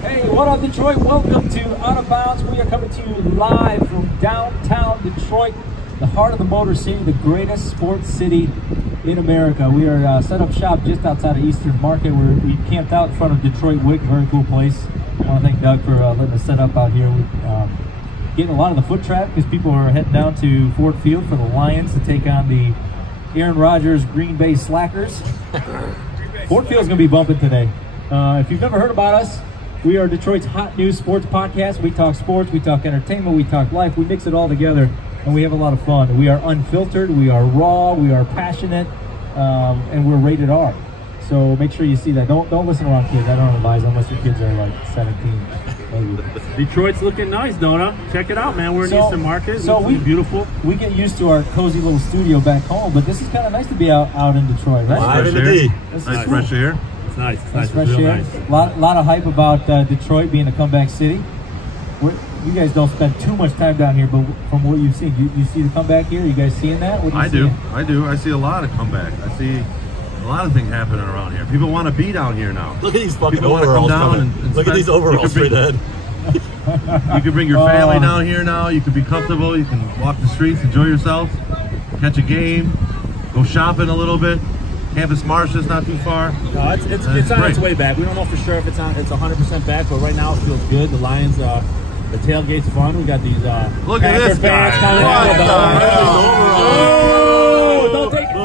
Hey, what up, Detroit? Welcome to Outta Bounds. We are coming to you live from downtown Detroit, the heart of the Motor City, the greatest sports city in America. We are set up shop just outside of Eastern Market, where we camped out in front of Detroit Wick. Very cool place. I want to thank Doug for letting us set up out here. We're getting a lot of the foot traffic because people are heading down to Ford Field for the Lions to take on the Aaron Rodgers Green Bay Slackers. Ford Field's going to be bumping today. If you've never heard about us, we are Detroit's hot news sports podcast. We talk sports, we talk entertainment, we talk life. We mix it all together, and we have a lot of fun. We are unfiltered, we are raw, we are passionate, and we're rated R. So make sure you see that. Don't listen around kids. I don't advise unless your kids are like 17. Maybe. Detroit's looking nice, Dona. Check it out, man. We're in Eastern Market. So it's beautiful. We get used to our cozy little studio back home, but this is kind of nice to be out in Detroit, right? Live in the D. Nice fresh air. It's nice. It's nice. Fresh real air. nice. Lot of hype about Detroit being a comeback city. You guys don't spend too much time down here, but from what you've seen, you see the comeback here? You guys seeing that? I do. I see a lot of comeback. I see a lot of things happening around here. People want to be down here now. Look at these fucking People overalls want to come down coming. and Look at these overalls straight ahead. You can bring your family down here now. You can be comfortable. You can walk the streets, enjoy yourself, catch a game, go shopping a little bit. Campus Martia's not too far. No, it's on its way back. We don't know for sure if it's 100% back, but right now it feels good. The Lions, the tailgate's fun. We got these. Look at this guy. What the hell? Don't take it.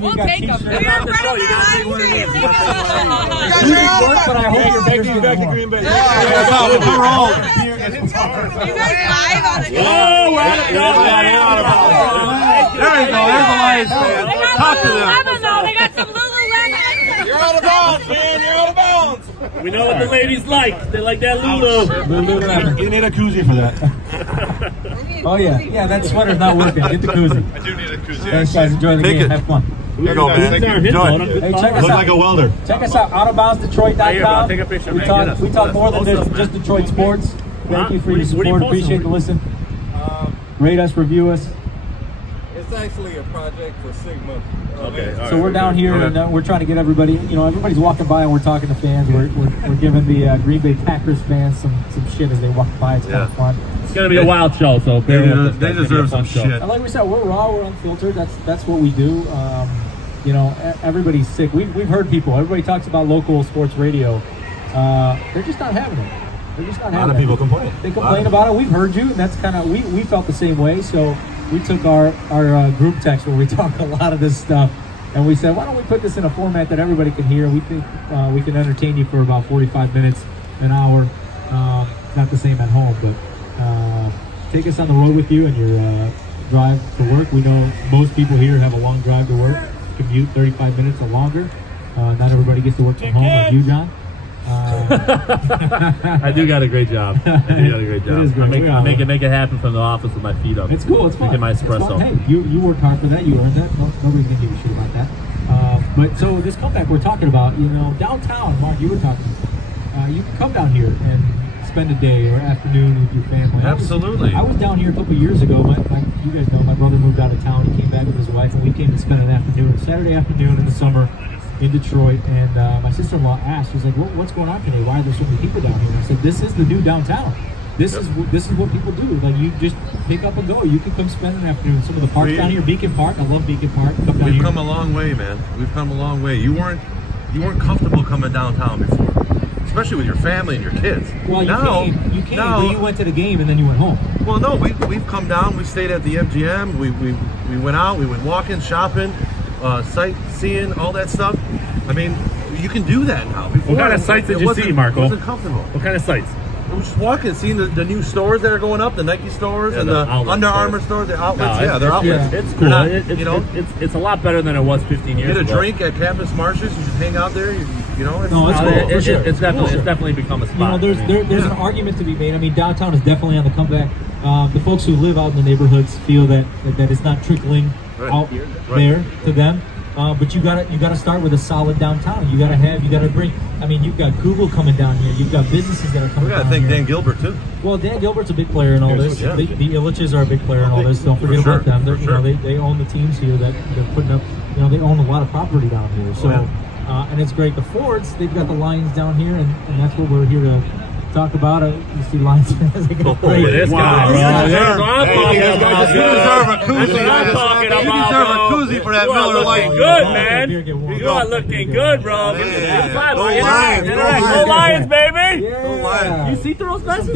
We'll take them. That's not the show. You gotta take one of these. But I hope you're taking you back to Green Bay. You guys live on the Oh, we're out of bounds. There you go. There's the Lions fan. Talk to them. I don't know. They got some Lululemon. You're out of bounds, man. You're out of bounds. We know what the ladies like. They like that Lulu. You need a koozie for that. Oh yeah, that sweater's not working. Get the koozie. I do need a koozie. Thanks, guys. Enjoy the game. Have fun. Here you go, man. Hey, check us Look out. like a welder. Check us out, OuttaBoundsDetroit.com. Take a picture. We talk more than just Detroit sports. Thank you for your support. Appreciate the listen. Rate us, review us. It's actually a project for Sigma. Okay. So we're down here and we're trying to get everybody. You know, everybody's walking by and we're talking to fans. We're giving the Green Bay Packers fans some shit as they walk by. It's kind of fun. It's gonna be a wild show, so they deserve some shit. And like we said, we're raw, we're unfiltered. That's what we do. You know, everybody's sick. We've heard people. Everybody talks about local sports radio. They're just not having it. They're just not having it. A lot of people complain. They complain about it. We've heard you, and that's kind of we felt the same way. So we took our group text where we talk a lot of this stuff, and we said, why don't we put this in a format that everybody can hear? We think we can entertain you for about 45 minutes, an hour. Not the same at home, but take us on the road with you and your drive to work. We know most people here have a long drive to work, commute 35 minutes or longer. Not everybody gets to work from home like you, John. I do got a great job. I make it happen from the office with my feet up. It's cool. It's fun. Drinking my espresso. Hey, you worked hard for that. You earned that. Nobody's gonna give a shit about that. But so this comeback we're talking about, you know, downtown, Mark, you were talking. You can come down here and spend a day or afternoon with your family. Absolutely. I was down here a couple of years ago. You guys know my brother moved out of town. He came back with his wife, and we came to spend an afternoon, Saturday afternoon in the summer, in Detroit. And my sister-in-law asked, she's like, what's going on today? Why are there so many people down here? And I said, this is the new downtown. This is what people do. Like, you just pick up and go. You can come spend an afternoon. Some of the parks down here, Beacon Park. I love Beacon Park. We've come a long way, man. We've come a long way. You weren't comfortable coming downtown before, especially with your family and your kids. Well, you came, but you went to the game and then you went home. Well, no, we've come down. We stayed at the MGM. We went out. We went walking, shopping, sightseeing, all that stuff. I mean, you can do that now. Before, what kind of sights did you see, Marco? It wasn't comfortable. What kind of sights? I was just walking, seeing the new stores that are going up, the Nike stores and the Under Armour stores, the outlets. They're outlets. It's cool. Not, it's a lot a lot better than it was 15 years ago. Get a drink at Campus Martia's. You just hang out there. You know, it's cool. It's definitely become a spot. You know, there's an argument to be made. I mean, downtown is definitely on the comeback. The folks who live out in the neighborhoods feel that it's not trickling out there to them. But you gotta start with a solid downtown. You gotta bring. I mean, you've got Google coming down here. You've got businesses that are coming. We gotta down thank here. Dan Gilbert too. Well, Dan Gilbert's a big player in all this. Yeah. The Illiches are a big player in all this. Don't forget about them. They're, they own the teams here that they're putting up. You know, they own a lot of property down here. So, and it's great. The Fords, they've got the Lions down here, and that's what we're here to talk about. You see Lions fans. They got great. This guy, bro. That's what I'm talking about. You deserve a koozie. You deserve a koozie for that Miller Lite. Good, man. You are looking good, bro. Go Lions, baby. Yeah. You see through those glasses?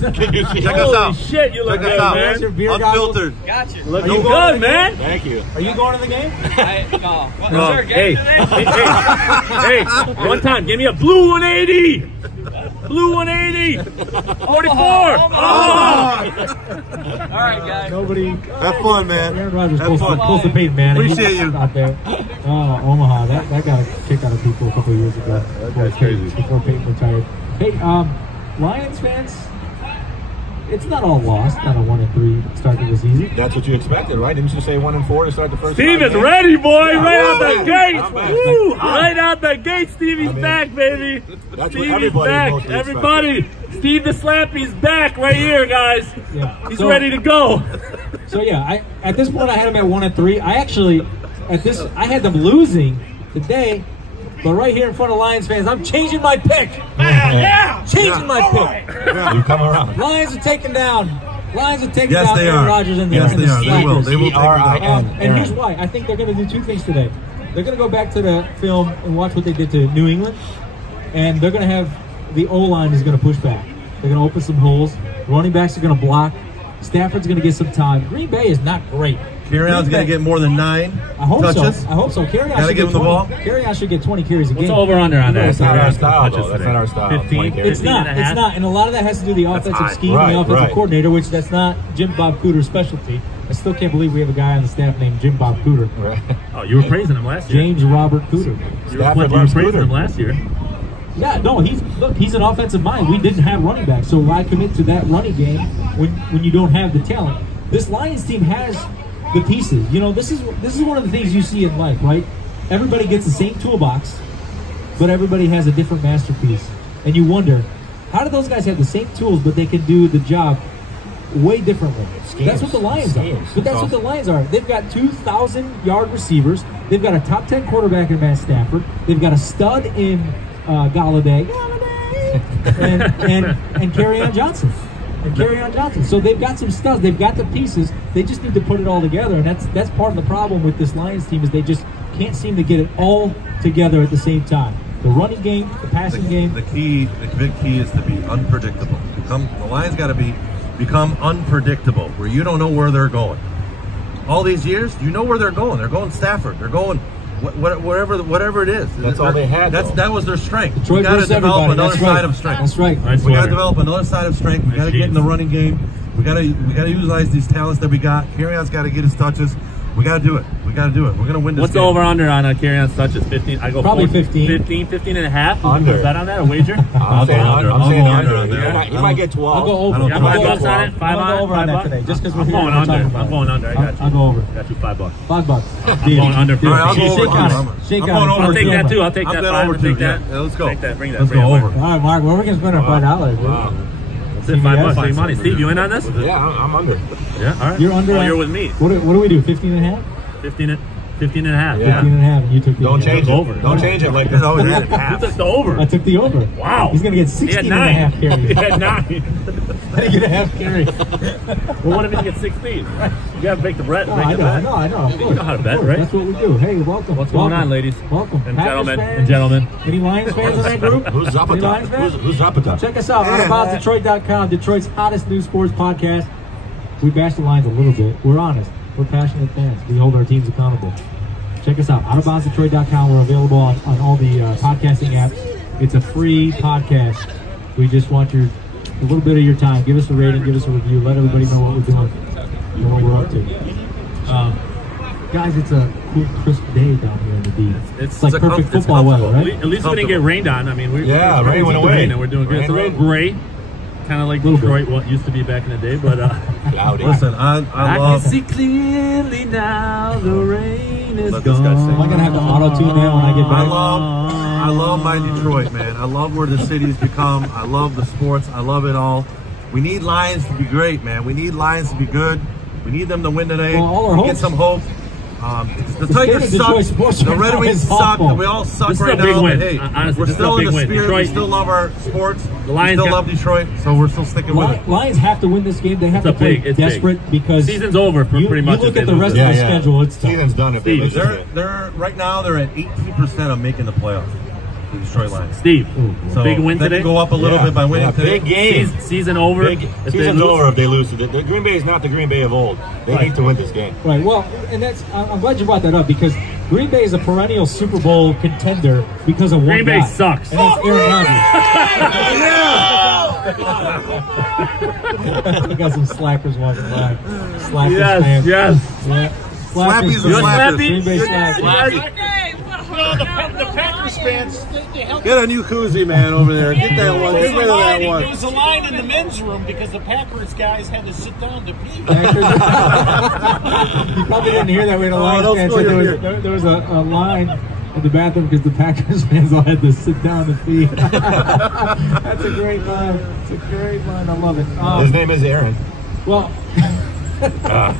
Check us out. Holy shit, you look good, man. Unfiltered. Got you. Looking good, man. Thank you. Are you going to the game? No. Bro, Sure, game today? hey, one time, give me a blue 180. Blue 180. 44. All right, guys. Nobody. Have fun, man. Aaron Rodgers Have fun. supposed to beat, man. Appreciate you. Out there. Oh, Omaha. That got a kick out of people a couple of years ago. That guy's crazy. Before Peyton retired. Hey, Lions fans, it's not all lost on a 1-3 start to the season. That's what you expected, right? Didn't you say 1-4 to start the first? Steve is ready, boy. Right out the gate. Woo! Right out the gate, Stevie's back, baby. That's Stevie's back. Everybody, Steve the Slappy's back right here, guys. Yeah. He's ready to go. So yeah, at this point I had them at 1-3. I actually, I had them losing today, but right here in front of Lions fans, I'm changing my pick. Changing my pick. You come around. Lions are taking down. Lions are taking Yes, down they Aaron are. Rodgers and the Yes, they are. They will. Slackers. They will take it down. And here's why. I think they're going to do two things today. They're going to go back to the film and watch what they did to New England, and they're going to have the O-line is going to push back. They're going to open some holes. Running backs are going to block. Stafford's going to get some time. Green Bay is not great. Carry-on's going to get more than 9 touches. I hope so. Carry-on Gotta should give get him the 20. ball. Carry-on should get 20 carries a game. What's over-under on that? That's not our style, though. That's not our style. 15? It's not. It's not. And a lot of that has to do with the offensive scheme Right, and the offensive right. coordinator, which that's not Jim Bob Cooter's specialty. I still can't believe we have a guy on the staff named Jim Bob Cooter. Right. Oh, you were praising him last year. James Robert Cooter. You were praising him last year. Yeah, no, he's an offensive mind. We didn't have running back, so why commit to that running game when you don't have the talent? This Lions team has the pieces. You know, this is one of the things you see in life, right? Everybody gets the same toolbox, but everybody has a different masterpiece. And you wonder, how do those guys have the same tools, but they can do the job way differently? That's what the Lions are. But that's what the Lions are. They've got 2,000-yard receivers. They've got a top 10 quarterback in Matt Stafford. They've got a stud in Galladay and Kerryon Johnson. So they've got some stuff. They've got the pieces. They just need to put it all together, and that's part of the problem with this Lions team is they just can't seem to get it all together at the same time. The running game, the passing game. The big key is to be unpredictable. The Lions got to become unpredictable, where you don't know where they're going. All these years, you know where they're going. They're going Stafford. They're going whatever it is. That's all they had. That was their strength. Detroit We got to versus develop everybody. another That's right. side of strength. That's right. Nice We got to sweater. develop another side of strength. We got to get in the running game. We got to utilize these talents that we got. Carry-on's got to get his touches. We got to do it. We got to do it. We're gonna win this. What's the game. over-under on Carry-on touches? 15. I go Probably 15 and a half. Under. Is that on that? A wager? I'm saying under. I'll go under. You might get 12. I'll go over. I don't I'll know. go $5 over. on it? I'll go over on that today, just because we're I'm here. going and we're talking under. about I'm it. going under. I got you. I'll go over. Got you $5. $5. I'm going under. All right, I'll go Shake over. on it. Shake I'm on going it. over I'll take too. that too. I'll take I'm that. going $5. over Take too. that. Yeah, let's go. Take that. Bring that. Let's Bring go that. over. All right, Mark, where we can spend our $5? Wow. That's it. $5. Take money. Steve, you in on this? Yeah, I'm under. Yeah. All right. You're under. Oh, you're with me. What do we do? 15 and a half? 15 and a half. Yeah. 15 and a half, and you took the Don't change it. Over. Don't change it like It's always at Who half. took the over? I took the over. Wow. He's going to get 16 and a half carries. He had 9. How do you get a half carry? Well, what if he gets 16? You got to make the bet. No, Make I the know, bet. I know. Of You course. know how to bet, Of course. right? That's what we do. Hey, welcome. What's going on, ladies? Welcome. And Packers gentlemen. fans? And gentlemen. Any Lions fans in that group? Who's Any Zapata? Lions fans? Who's Zapata? Check us out, OuttaBoundsDetroit.com, Detroit's hottest news sports podcast. We bash the Lions a little bit. We're honest. We're passionate fans. We hold our teams accountable. Check us out, OuttaBoundsDetroit.com. We're available on all the podcasting apps. It's a free podcast. We just want a little bit of your time. Give us a rating, give us a review. Let everybody know what we're doing and what we're up to. Guys, it's a cool, crisp day down here in the D. It's like perfect football weather, right? At least we didn't get rained on. I mean, rain went away. And we're doing good. It's a little Rain. gray. Kind of like Detroit, what used to be back in the day, but Cloudy. Listen, I I love. can see clearly now the rain rain is Let this guy gone. sing. Am I gonna have to auto-tune that when I get back? I love my Detroit, man. I love where the city's become. I love the sports. I love it all. We need Lions to be great, man. We need Lions to be good. We need them to win today. Well, all our Get hopes. some hope. The Tigers Detroit suck. sports The right Red now Wings is suck. awful. We all suck This is right a big now. win. But hey, Honestly, we're this is still a in big the win. spirit. Detroit- We still love our sports. The Lions we still got- love Detroit, so we're still sticking with it. Lions have to win this game. They have It's to play it's big. desperate because Season's over for you, pretty much. you look if at they the lose rest it. of the schedule. It's tough. Season's done if they lose They're today. right now. They're at 18% of making the playoffs. The Detroit Lions. Steve, So big win they today. can go up a little bit by winning today. Big game. Season over. Big, if they season's lose. over if they lose. The Green Bay is not the Green Bay of old. They need to win this game. Right. Well, and that's I'm glad you brought that up because Green Bay is a perennial Super Bowl contender because of one Green Bay guy. sucks. And that's Aaron Rodgers. We got some slackers walking by. Slackers fans. Yes. Yeah. Slappies and You're slackers. Green Bay Slappy? slackers. The Packers fans, they helped. Get a new koozie, man, over there. Get that one. Get rid of that There one. was a line in the men's room because the Packers guys had to sit down to pee. You probably didn't hear that when the Lions don't fans spoil said your there was a line in the bathroom because the Packers fans all had to sit down and pee. That's a great line. It's a great line. I love it. His name is Aaron. Well,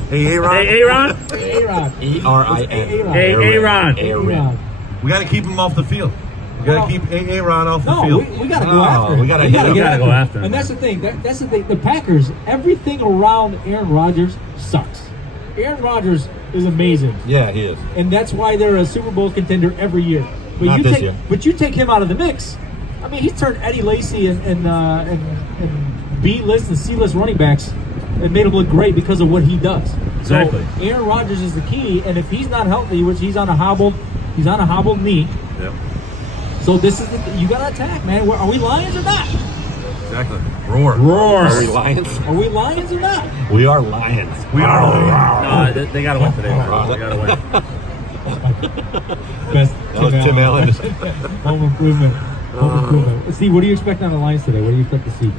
Hey, Aaron. Hey, Aaron. A-Rod. E-R-I-N. Hey, Aaron. A-Rod. We got to keep him off the field. We got to keep Aaron off the No, field. we got to go after him. we gotta We hit gotta him. get Gotta go after him. And that's the thing. That's the thing. The Packers, everything around Aaron Rodgers sucks. Aaron Rodgers is amazing. Yeah, he is. And that's why they're a Super Bowl contender every year. But Not you this take, year. But you take him out of the mix. I mean, he's turned Eddie Lacy and B-list and C-list running backs and made him look great because of what he does. Exactly. So Aaron Rodgers is the key, and if he's not healthy, which he's on a hobbled knee. Yep. So this is you got to attack, man. Are we Lions or not? Exactly. Roar. Are we Lions? Are we Lions or not? We are Lions. We are. No, they got to win today. Man. They got to win. Best That was Tim Allen. Home improvement. Home improvement. Steve, what do you expect on the Lions today? What do you expect to see?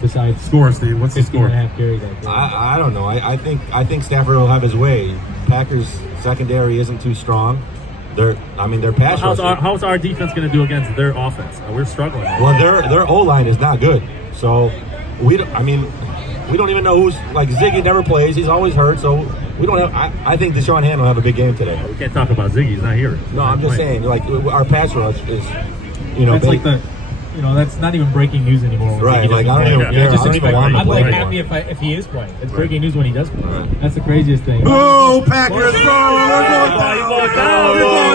Besides Score, Steve. What's the 15 score? and a half carries that day? I don't know. I think Stafford will have his way. Packers secondary isn't too strong. Their pass rush. How's our defense going to do against their offense? We're struggling. Well, their O line is not good. So we don't even know who's like Ziggy never plays. He's always hurt. So we don't have. I think Deshaun Hand will have a big game today. We can't talk about Ziggy. He's not here. No, I'm just saying. Like our pass rush is, That's like that's not even breaking news anymore. Right, like I don't even care. just I don't even want him to I'm play like anymore. happy if he is playing. It's breaking news when he does play. That's the craziest thing. Oh, Packers! They're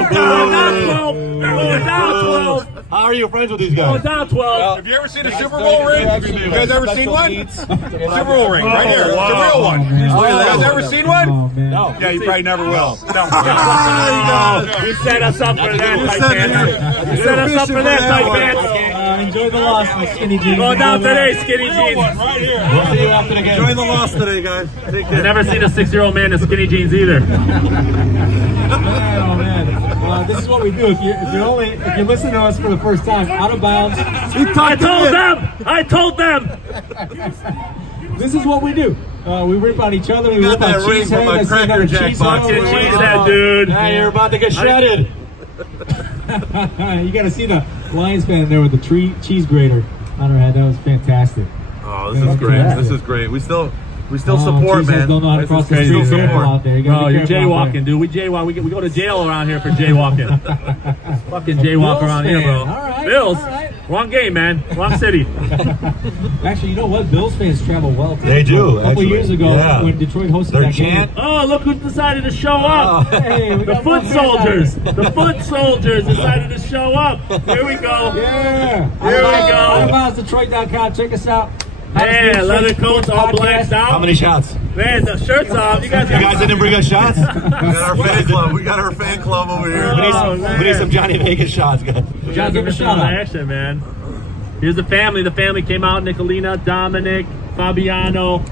Going down 12. How are you friends with these guys? Going down 12. Have you ever seen a Super Bowl ring? You guys ever seen one? Super Bowl ring, right here. It's a real one. You guys ever seen one? Oh man. No. Yeah, you probably never will. You set us up for that, tight pants. You set us up for that, tight pants. Enjoy the loss, my skinny jeans. Going down today, skinny jeans. Right here. We'll see you after the game. Enjoy the loss today, guys. Take care. I've never seen a 6-year-old man in skinny jeans either. Oh man. Well, this is what we do. If you're listening to us for the first time, Out of Bounds. I told them. This is what we do. We rip on each other. We got rip on that ring Cheesehead. from my I see Cracker another Jack Cheesehead box. over Cheese there. that, dude. Hey, you're about to get shredded. You got to see the Lions fan there with the cheese grater on her head. That was fantastic. Oh, this is great. This is great. We still support, Cheeseheads man. don't know how to cross the crazy, street. man. Careful out there. You gotta Oh, be you're careful out jaywalking, dude. We jaywalk. We go to jail around here for jaywalking. Fucking jaywalk Bills around here, fan. bro. All right, Bills. all right. Wrong game, man. Wrong city. Actually, you know what? Bills fans travel well. Too. They do, A couple actually. years ago, Yeah. when Detroit hosted Their that game. chant. Oh, look who decided to show up. Hey, we The got foot more fans out soldiers. here. The foot soldiers decided to show up. Here we go. Yeah. Here we go. OuttaBoundsDetroit.com. Check us out. Yeah, leather coats, all blacked How out. many shots? Man, the shirt's off. You guys You guys didn't bring us shots? We got our fan club. We got our fan club over here. We need some Johnny Vegas shots, guys. You guys are missing on the action, man. Here's the family. The family came out. Nicolina, Dominic, Fabiano.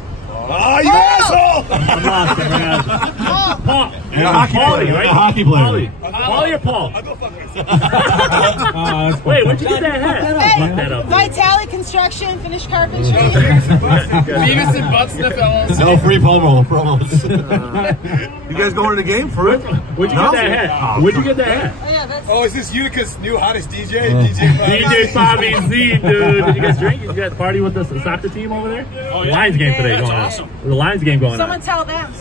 Oh, you asshole! I'm lost, man. Paul. You're a hockey player. Paulie, right? You're a hockey player. Paulie or Paul? I'll go fuck myself. Wait, where'd you get that hat? Fuck that up. Vitale Construction, finished carpentry. Venus and butt sniff LLC. No free promos. You guys going to the game for real? Where'd you get that hat? Where'd you get that hat? Oh, yeah, that's... Oh, is this Utica's new hottest DJ? DJ Bobby Z, dude. Did you guys drink? Did you guys party with the soccer team over there? Oh, yeah. Lions game today going on. The Lions game going on. Someone tell them.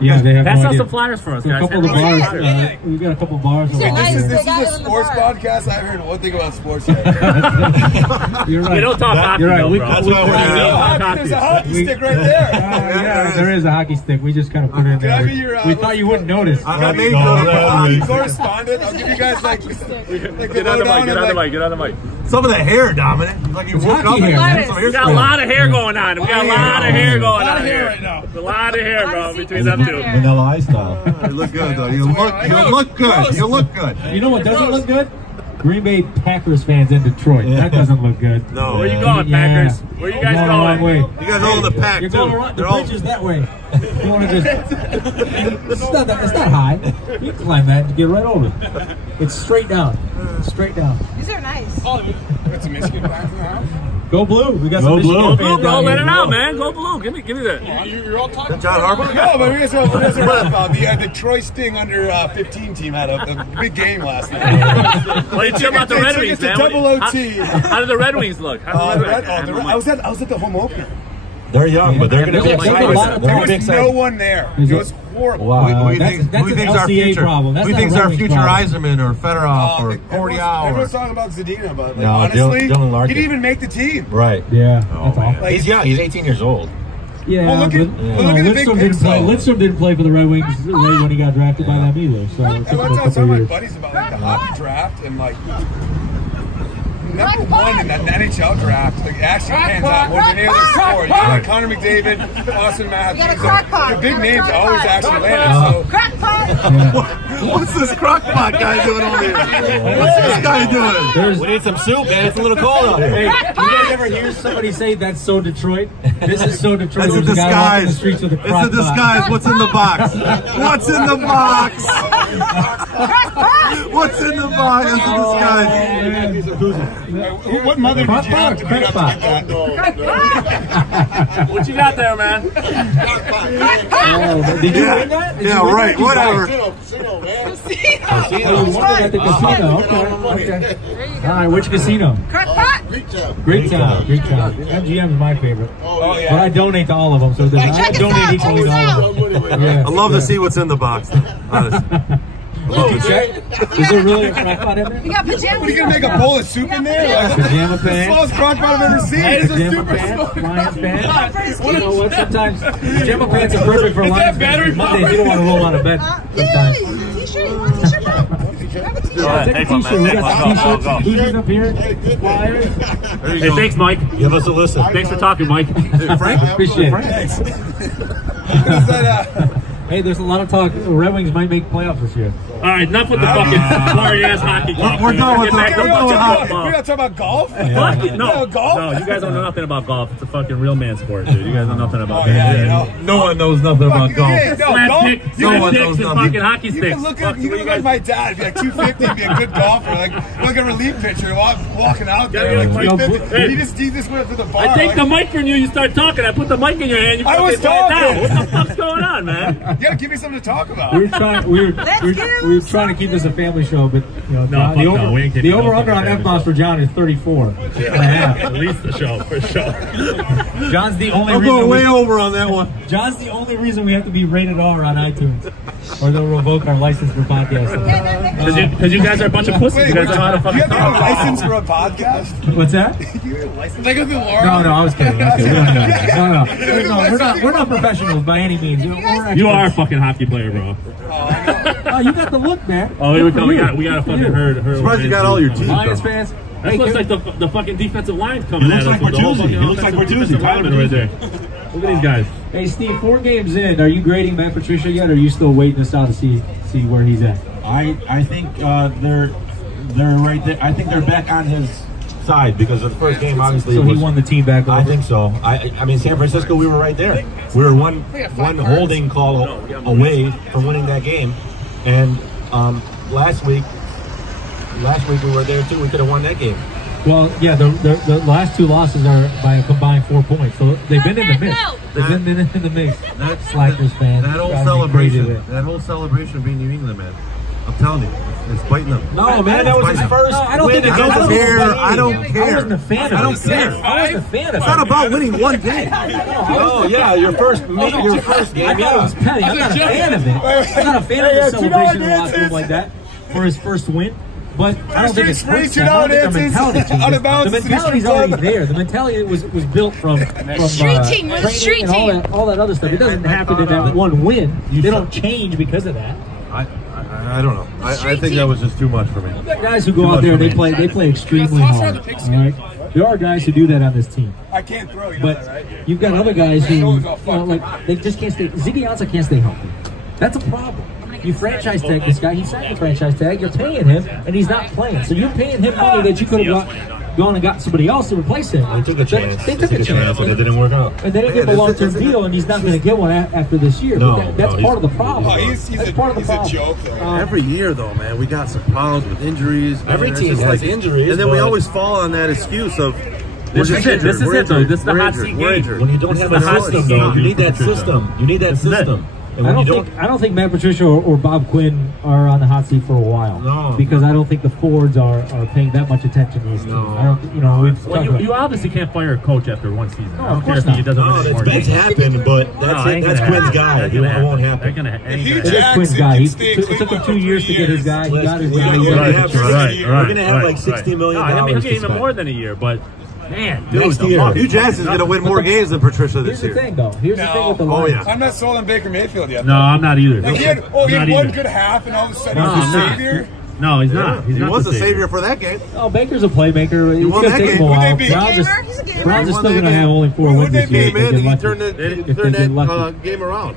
Yeah, they have Pass no out idea. some flyers for us, So guys. a couple of bars. We've got a couple of bars. These are nice. This They is got a it in the sports bar. podcast. I haven't heard one thing about sports yet. You're right. We don't talk hockey, You're right. though, We- bro. That's why we're We don't talk There's a hockey. hockey stick right there. Yeah, there is a hockey stick. We just kind of put it in Can I there. be your, We thought you wouldn't notice. I made correspondent. I'll give you guys like Get on the mic, get on the mic, get on the mic. some of the hair, Dominic. Like you woke up hockey and hair. had some We got a lot of hair going on. We got a lot of hair going on hair here. right now. A lot of hair, bro, between them two. Vanilla Ice style. You look good though. You look good. You look good. You know what doesn't look good? Green Bay Packers fans in Detroit. That doesn't look good. No. Where you going, Yeah. Packers? Where you guys Going the wrong way. going? You guys all in the pack You're too. going around. The They're all- bridge is that way. You want to just... It's not high. You can climb that and get right over it. It's straight down. Straight down. These are nice. It's a Michigan fans in the house. Go blue. We got Go some Michigan blue. fans Go, bro, down let here. it out, man. Go blue. Give me that. You're all talking. John Harbaugh? No, but here's what the Detroit Sting under 15 team had a big game last night. What do you think about the Red Wings, It's a man? double OT. How did the Red Wings look? How did the Red Wings I was at the home opener. They're young, but they're going to be There's a excited. lot of- They're There going to be was no excited. one there. Is It it- was horrible. Wow. Who do you That's think? an Who think's our LCA future? problem. That's Who not thinks a our Red Wings future problem. Eisenman or Fedorov or Cordial? Everyone's talking about Zadina, but like, No, honestly, Dylan Larkin. he didn't even make the team. Right. Yeah, that's man. awful. Like, He's young. He's 18 years old. Yeah, Well, look at- but, well, look at the big Lidstrom didn't play. pixel. Lidstrom didn't play for the Red Wings right when he got drafted by them either. So it And took one him a time I was couple telling my years. buddies about like the hockey draft and like number one in that NHL draft, like actually hands out more than any other sport. You know, like Connor McDavid, Austin Matthews, You got a crock pot. the big You got a names crock always pot. actually landed. Crackpot! What's this crockpot guy doing over here? What's this guy doing? We need some soup, man. It's a little cold out Hey, here. you guys ever hear somebody say that's so Detroit? This is so Detroit. That's a There's guy walking the disguise. streets with a It's a crock pot. disguise. What's in the box? What's in the box? What's in the box? It's a disguise. What mother did you have to beat up to get that? What you got there, man? Oh, did you win that? Did you Yeah, win right. that? Whatever. Oh, you won it at the casino. Okay. All right, which casino? Crackpot! Great Town. Great Town. MGM is my favorite. Oh But yeah. I donate to all of them, so it doesn't. I Check us donate out, equally to check us all of them. Yeah. I love to see what's in the box. Honestly. Is there really a crockpot in there? We got pajamas. What are you gonna make a bowl of soup in there? Like, Pajama the pants. smallest crock pot I've ever seen. It's a Pajama super pants, small. Lions pants. You know what? Sometimes pajama pants are perfect for Lions fans. Mondays you don't want to roll out of bed. Yeah, Sometimes. t-shirt. You want a t-shirt, bro? Grab a t-shirt. Take a t-shirt. We got some t-shirts, hoodies up here, flyers. Hey, thanks, Mike. Give us a listen. Thanks for talking, Mike. Frank? Appreciate it. Thanks. Is that, Hey, there's a lot of talk. Red Wings might make playoffs this year. All right, enough with the fucking sorry ass hockey talk. We're done with Get back that. to We're done with fucking hockey. we football. gotta talk about golf? Fuck it, no, golf? no, you guys don't know nothing about golf. It's a fucking real man sport, dude. You guys know nothing about Oh, that. yeah, you know. No one knows nothing about golf. Yeah, no, Slap golf. dick, no slap one dicks knows and nothing. fucking hockey You sticks. can look Fuck, at, you what can you look guys- like my dad, be like 250, be a good golfer, like a relief pitcher, walking out there Yeah, like like, 350. hey. He just went up to the bar. I take like, the mic from you, you start talking. I put the mic in your hand, you I was fucking throw it down. talking. What the fuck's going on, man? You gotta give me something to talk about. We were trying to keep this a family show, but you know, No, fuck no, we ain't keeping the no over-under on fucking F-bombs for John is 34 and a half. At least the show, for sure. John's the only I'm reason going we, way over on that one. John's the only reason we have to be rated R on iTunes, or they'll revoke our license for podcasting. Because you guys are a bunch of pussies. Wait, You guys don't know how to you fucking have to get a talk. license for a podcast? What's that? You have a license? Like with the Laura? No, I was kidding. We don't do that. No, we're not professionals by any means. We're experts. You are a fucking hockey player, bro. Oh, you got the look, man. Oh, here we come. We Good got a for fucking you. herd. Surprised you got all your teeth. Lions though. fans. That Hey, looks can- like the fucking defensive line's coming He looks at us. like with the whole Bertuzzi. fucking He looks like offensive Bertuzzi. defensive lineman right there. Look at these guys. Hey, Steve, 4 games in, are you grading Matt Patricia yet, or are you still waiting this out to see where he's at? I think they're right there. I think they're back on his side because of the first game, obviously. So it he was- won the team back over? I think so. I mean, San Francisco, we were right there. We were one holding call away from winning that game. And last week, last week we were there too. We could have won that game. Well, yeah, the last two losses are by a combined 4 points, so they've been in the mix. They've been in the mix. Slackers fans. That whole celebration being New England, man. I'm telling you, it's biting them. No, man, that was his first. No, I don't think I don't care. I don't care. I wasn't a fan of it. I don't care. I wasn't a fan of it. It's not about winning one game. Oh yeah, your first game. I thought it was petty. I'm not a fan of it. I'm not a fan of the celebration in the locker room like that for his first win. But I don't think it's hurt them. I don't think the mentality changes. The mentality's already there. The mentality was built from Street training and all that other stuff. It doesn't happen in that one win. They don't change because of that. I don't know. I think that was just too much for me. You've got guys who go out there and they play extremely hard. All right? There are guys who do that on this team. I can't throw, you know but that, right? You've got other guys who, like, they just can't stay. Ziggy Ansah can't stay healthy. That's a problem. You franchise tag this guy. He signed a franchise tag. You're paying him, and he's not playing. So you're paying him money that you could have gone and got somebody else to replace him. They took a chance. They took a chance, and it didn't work out. And they didn't give him a long-term deal, and he's not going to get one after this year. No, that's part of the problem. That's part of the problem. He's a joke, though. Every year, though, man, we got some problems with injuries. Man. Every It's team just has injuries, and then we but- always fall on that excuse of. This is it. This is it, though. This is the hot seat game. When you don't have a system, though, you need that system. You need that system. And I when don't think Matt Patricia or Bob Quinn are on the hot seat for a while. No. Because I don't think the Fords are paying that much attention to this team. I don't, we've Well, talked about you obviously can't fire a coach after one season. No, I don't of care course if he not. doesn't No, win any more that's games. happened, but No, that's ain't That's gonna Quinn's happen. guy. Ain't It gonna won't Ain't happen. gonna Hugh it. It is Quinn's Jackson guy. can It stay took him Cleveland 2 years for to get his 3 guy. He got his We're guy. gonna have like $60 million. No, I mean, he'll get to even spend. more than a year, but man, dude, Next the year. fuck- Hugh Jackson's going to win more games than Patricia Here's this the year. thing, though. Here's the thing with the No. Lions. yeah. I'm not sold on Baker Mayfield yet. No, I'm not either. Like he had Not one either. good half, and all of a sudden No, he's I'm the not. savior. No, he's not. He's He not was the the savior for that game. Oh, Baker's a playmaker. It's won going to that take him game. a while. Who'd they beat? Browns He's a gamer. Browns are Won still that going to game. have only 4 Who'd wins they this year. beat? if they Man, get he lucky. turned If they get that lucky. game around.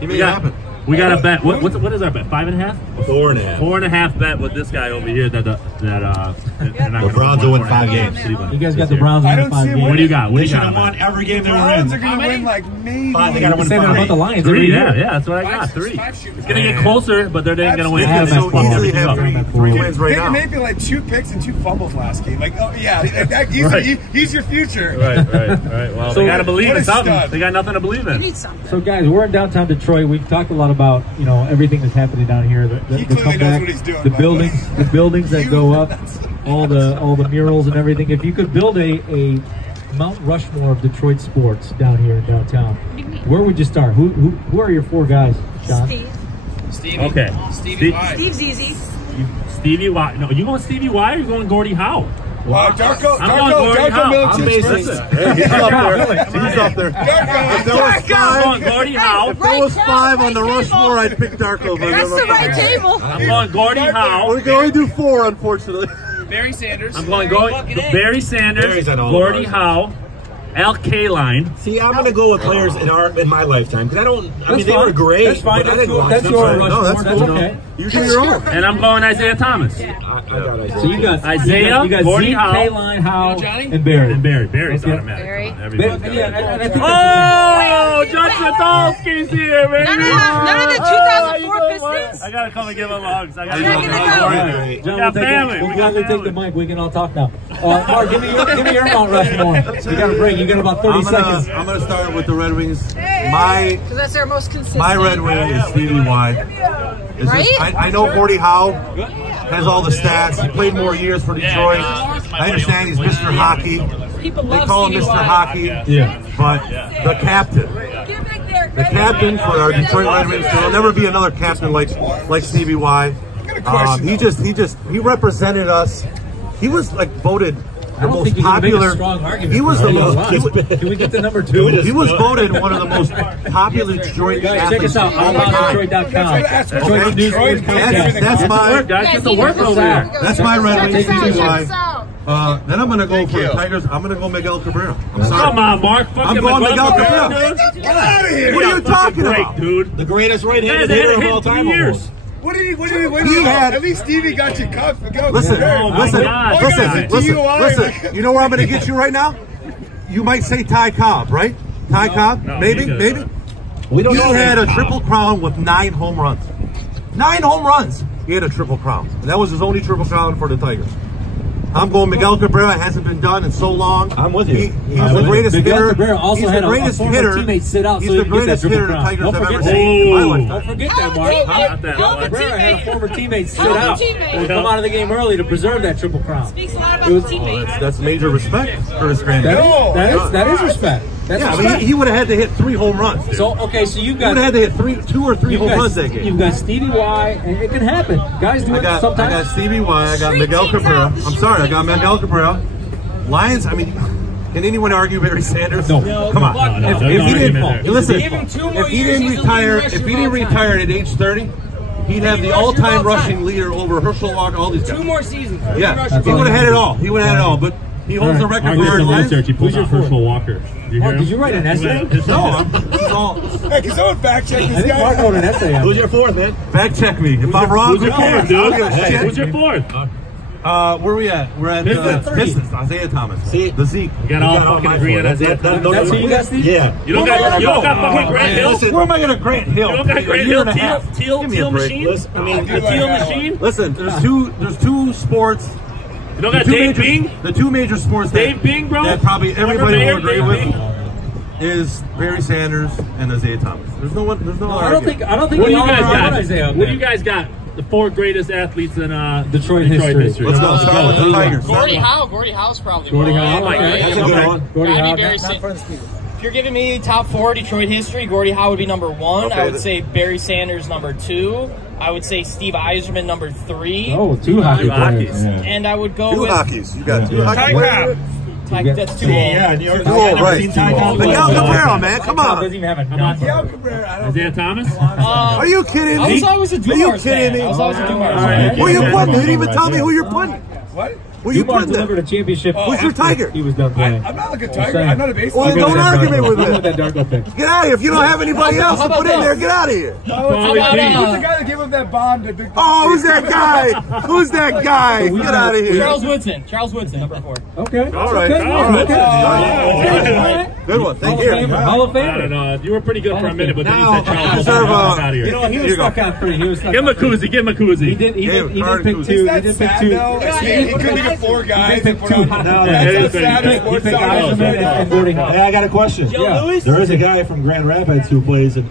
He made We it got, happen. we got a bet. What is our bet? 5.5? 4.5. 4.5 bet with this guy over here that they're not The Browns will win 5 games. You guys got the Browns I in don't 5 see games. What do you got? What do They you should got? have won every game they were Browns in. are going to win like maybe. 5. They got to win Say that 5. about the Lions 3, every year. yeah, that's what I got. 3. five shooters. It's gonna get closer, but they're not gonna win. They have can that so fumble. easily Everything have up. 3 wins right Baker now. Mayfield like 2 picks and 2 fumbles last game. Like, oh yeah, he's, Right. he's your future. Right. Well, they gotta believe what in a something. stud. They got nothing to believe in. Need something. So, guys, we're in downtown Detroit. We've talked a lot about everything that's happening down here. The He clearly knows comeback, what he's doing, the by the buildings, the buildings that go up, all the murals and everything. If you could build a Mount Rushmore of Detroit sports down here in downtown, where would you start? Who are your 4 guys, Sean? Steve. Okay. Steve's easy. Stevie Y. No, you going Stevie Y or you going Gordie Howe? Darko I'm Milicic. He's up there. He's up there. If there was I'm 5, going Gordie Howe. if there was 5 on the Rushmore, I'd pick Darko. That's the right table. I'm going Gordie Howe. We can only do 4, unfortunately. Barry Sanders. I'm going Barry Sanders, Barry's on all Gordie of Howe, Al Kaline. See, I'm going to go with players in my lifetime because I mean, they fine. were great. That's fine. but I didn't watch That's them, your so- Rushmore. No, that's That's cool. okay. You do your own. And I'm going Isaiah Thomas. I got Isaiah. So you got Isaiah, you got Gordie Zeke, Howe. Kaline, Howe, Johnny? and Barry. And Barry's Okay. automatic. Barry. Everybody's got it. Yeah, and I think that's Oh, John Kwiatkowski's here, baby. None of the 2004 Pistons. I gotta come and give him hugs. I gotta Check give him it hugs. out. the We John, got family. We'll We got gladly take the family. mic. We can all talk now. Mark, give me your Mount Rushmore. You got a break. You got about 30 seconds. I'm gonna start with the Red Wings. My Because that's our most consistent. My Red Wing is Stevie Y. It's Right? just, I know Gordie Howe has all the stats. He played more years for Detroit. I understand he's Mr. Hockey. People They love call him Stevie Mr. Y. Hockey. Yeah. But the captain. The captain for our Detroit Red Wings. There'll never be another captain like Stevie Y. He represented us. He was like voted I the don't most think you can make a popular. strong argument. He was for the that. most. Can we get to number 2? He was voted one of the most popular Detroit Guys, check us athletes out. of all time. OuttaBoundsDetroit.com. Detroit News Detroit. That's my Guys, get to work over there. That's my Red Wings. Check Stevie us Y. out. Then I'm gonna go for the Tigers. I'm gonna go Miguel Cabrera. I'm sorry. Come on, Mark. I'm going Miguel Cabrera. Get out of here. What are you talking Break, about? dude. The greatest right-handed Yeah, they hitter had of a all hit time 3 years. almost. What did he He had- At least Stevie got you cuffed. Listen, Oh my God. listen. You know where I'm gonna get you right now? You might say Ty Cobb, right? Ty Cobb, no, maybe. he does. We don't He know had that. a triple crown with 9 home runs. 9 home runs. he had a triple crown. And that was his only triple crown for the Tigers. I'm going Miguel Cabrera. It hasn't been done in so long. I'm with you. He's the greatest Miguel hitter. Cabrera also He's had the greatest a former hitter. teammate sit out He's so the he could get that greatest hitter triple the crown. Tigers Don't have ever forget seen in my that. lifetime. Don't forget that, Mark. Not that Miguel one. Cabrera had a former teammate sit Former out teammate. and come out of the game early to preserve that triple crown. Speaks a lot about the teammate. That's major respect for his granddad. That is respect. That's Yeah, I respect. mean, he would have had to hit 3 home runs. Dude. So okay, so you've He would got have had to hit 2 or 3 home runs that game. You've got Stevie Y, and it can happen. Guys do I it got sometimes. Stevie Y. I got Miguel Cabrera. I'm sorry, I got Miguel Cabrera. Lions. I mean, can anyone argue Barry Sanders? No. Come on. No, If there's he no didn't, argument there. listen, Give him 2 more if he years, didn't he's the retire, leading if rusher he of didn't all time. retire at age 30, he'd have the all-time rushing leader over Herschel Walker. All these guys. 2 more seasons. Yeah, he would have had it all. He would have had it all. But he holds the record Mark for did our some Lions. research. He pulled Who's your out Herschel Walker. You Mark, hear did him? you write an essay? No, he's all. Hey, can someone fact check I this think Mark guy? wrote an essay on Who's it. your fourth, man? Fact check me. If I'm wrong, Who's your who cares? fourth, dude? I don't give a shit. Who's your fourth? Where are we at? We're at Pistons. Pistons. Isaiah Thomas. See? The Zeke. You got all fucking agree on Isaiah Thomas. That's who you got, Steve? Yeah. You don't got fucking Grant Hill. Listen, where am I going to Grant Hill? You don't got A Grant year Hill. and a half. Give me a Teal break. machine. Listen, I mean, The Teal machine. Listen, there's two sports. You don't got Dave Bing. The 2 major sports Dave Bing, bro. that probably everybody Former will agree mayor, with Dave Bing. is Barry Sanders and Isaiah Thomas. There's no one. There's no. I don't think What do we you all guys agree on got? Isaiah. What do you guys got? The 4 greatest athletes in Detroit history. Let's go. Start with the Tigers. Gordie Howe's probably Gordie one. Howe. my Okay. God. That's a good one. Gordie Gotta Howe. be Barry Sanders. If you're giving me top 4 Detroit history, Gordie Howe would be number 1. Okay, I would say Barry Sanders number 2. I would say Steve Yzerman number 3. Oh, 2 hockey Hockeys. players. Yeah. And I would go 2 with hockeys. You got 2 Ty hockey Cobb. players. that's too old. Yeah, New York. Too old, right? Miguel Cabrera, man. Come Doesn't on. even have a number. Miguel Cabrera, I don't Isaiah Thomas. Are you kidding I me? was always a Are you Dumars kidding fan. me? I was always a Dumars All right. fan. Who you putting? You didn't even tell me who you're putting. What? Who you Dumars putting delivered there? a championship. Who's your Tiger? He was done playing. I'm not like a Tiger. I'm not a baseball Well, player. don't argue me with Look it. at that Darko pick. Get out of here. If you don't have anybody else to How about put in this? there, get out of here. Who's the guy that gave him that bomb? That big Oh, who's that guy? Who's that guy? Get out of here. Charles Woodson, number 4. Okay. All right. Okay. All right. Okay. All right. Good one. Thank Hall of you. Famer. Hall of I don't Famer. know. You were pretty good for a minute, but then you Now, said Charles deserve Woodson. a- Out of here. You know, he was Here you stuck go. on 3. He was stuck Give him a on 3. koozie. Give him a koozie. He didn't pick Is 2. He that didn't pick sad, 2. though? He couldn't think of 4 guys He and picked put 2 on. hot No, That's no, the saddest He sports picked song. Yzerman and Gordie Howe. Hey, I got a question. Yeah. There is a guy from Grand Rapids who plays in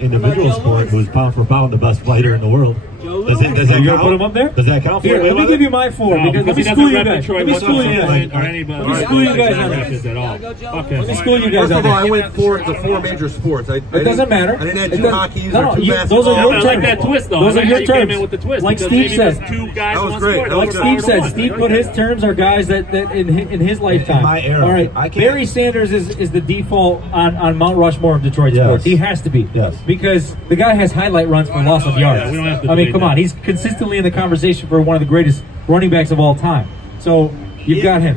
individual sport who's pound for pound the best fighter in the world. Does that You gonna count? put him up there? Does that count for Here, you? let me give you my 4 No, because let me he school doesn't you rep guys. Detroit Let me school you guys. or anybody. Let me school you guys on Rapids at all. Okay. Let me school you guys First on of all, I this. went for the 4 major sports. It doesn't matter. I didn't add It 2 doesn't- hockeys no, or 2 you- basketball. those are Yeah, your but I like terms. that twist, though. Those I are like your how you came terms. in with the twist. Like because Steve maybe said. there's 2 guys That in was one great. sport. That was Like good. Steve said, One. Steve put his terms are guys that in his lifetime. In my era. All right, I can't- Barry Sanders is the default on Mount Rushmore of Detroit Yes. sports. He has to be. Yes. Because the guy has highlight runs for loss of yards. Yeah, we don't have to I mean, debate come on, that. he's consistently in the conversation for one of the greatest running backs of all time. So you've got him.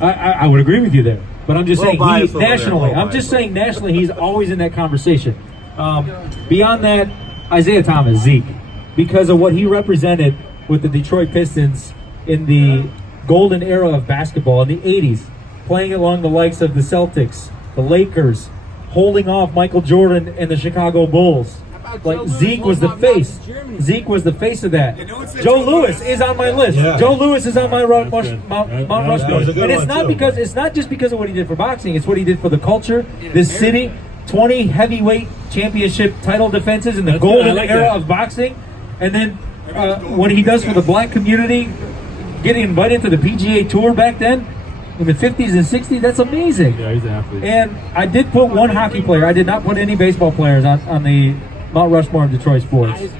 I would agree with you there, but I'm just saying biased over there, nationally. little I'm just biased. saying nationally, he's always in that conversation. Beyond that, Isaiah Thomas, Zeke, because of what he represented with the Detroit Pistons in the golden era of basketball in the 80s, playing along the likes of the Celtics, the Lakers, holding off Michael Jordan and the Chicago Bulls. Like Zeke was the face. Zeke was the face of that. Joe Louis is on my list. Yeah. Joe Louis is on my Mount That was a Rushmore. good And it's one, not too. because it's not just because of what he did for boxing. It's what he did for the culture, this city. 20 heavyweight championship title defenses in the That's good. golden I like era that. of boxing, and then what he does for the black community, getting invited to the PGA Tour back then in the 50s and 60s. That's amazing. Yeah, he's an athlete. And I did put 1 hockey player. I did not put any baseball players on the Mount Rushmore of Detroit sports. It's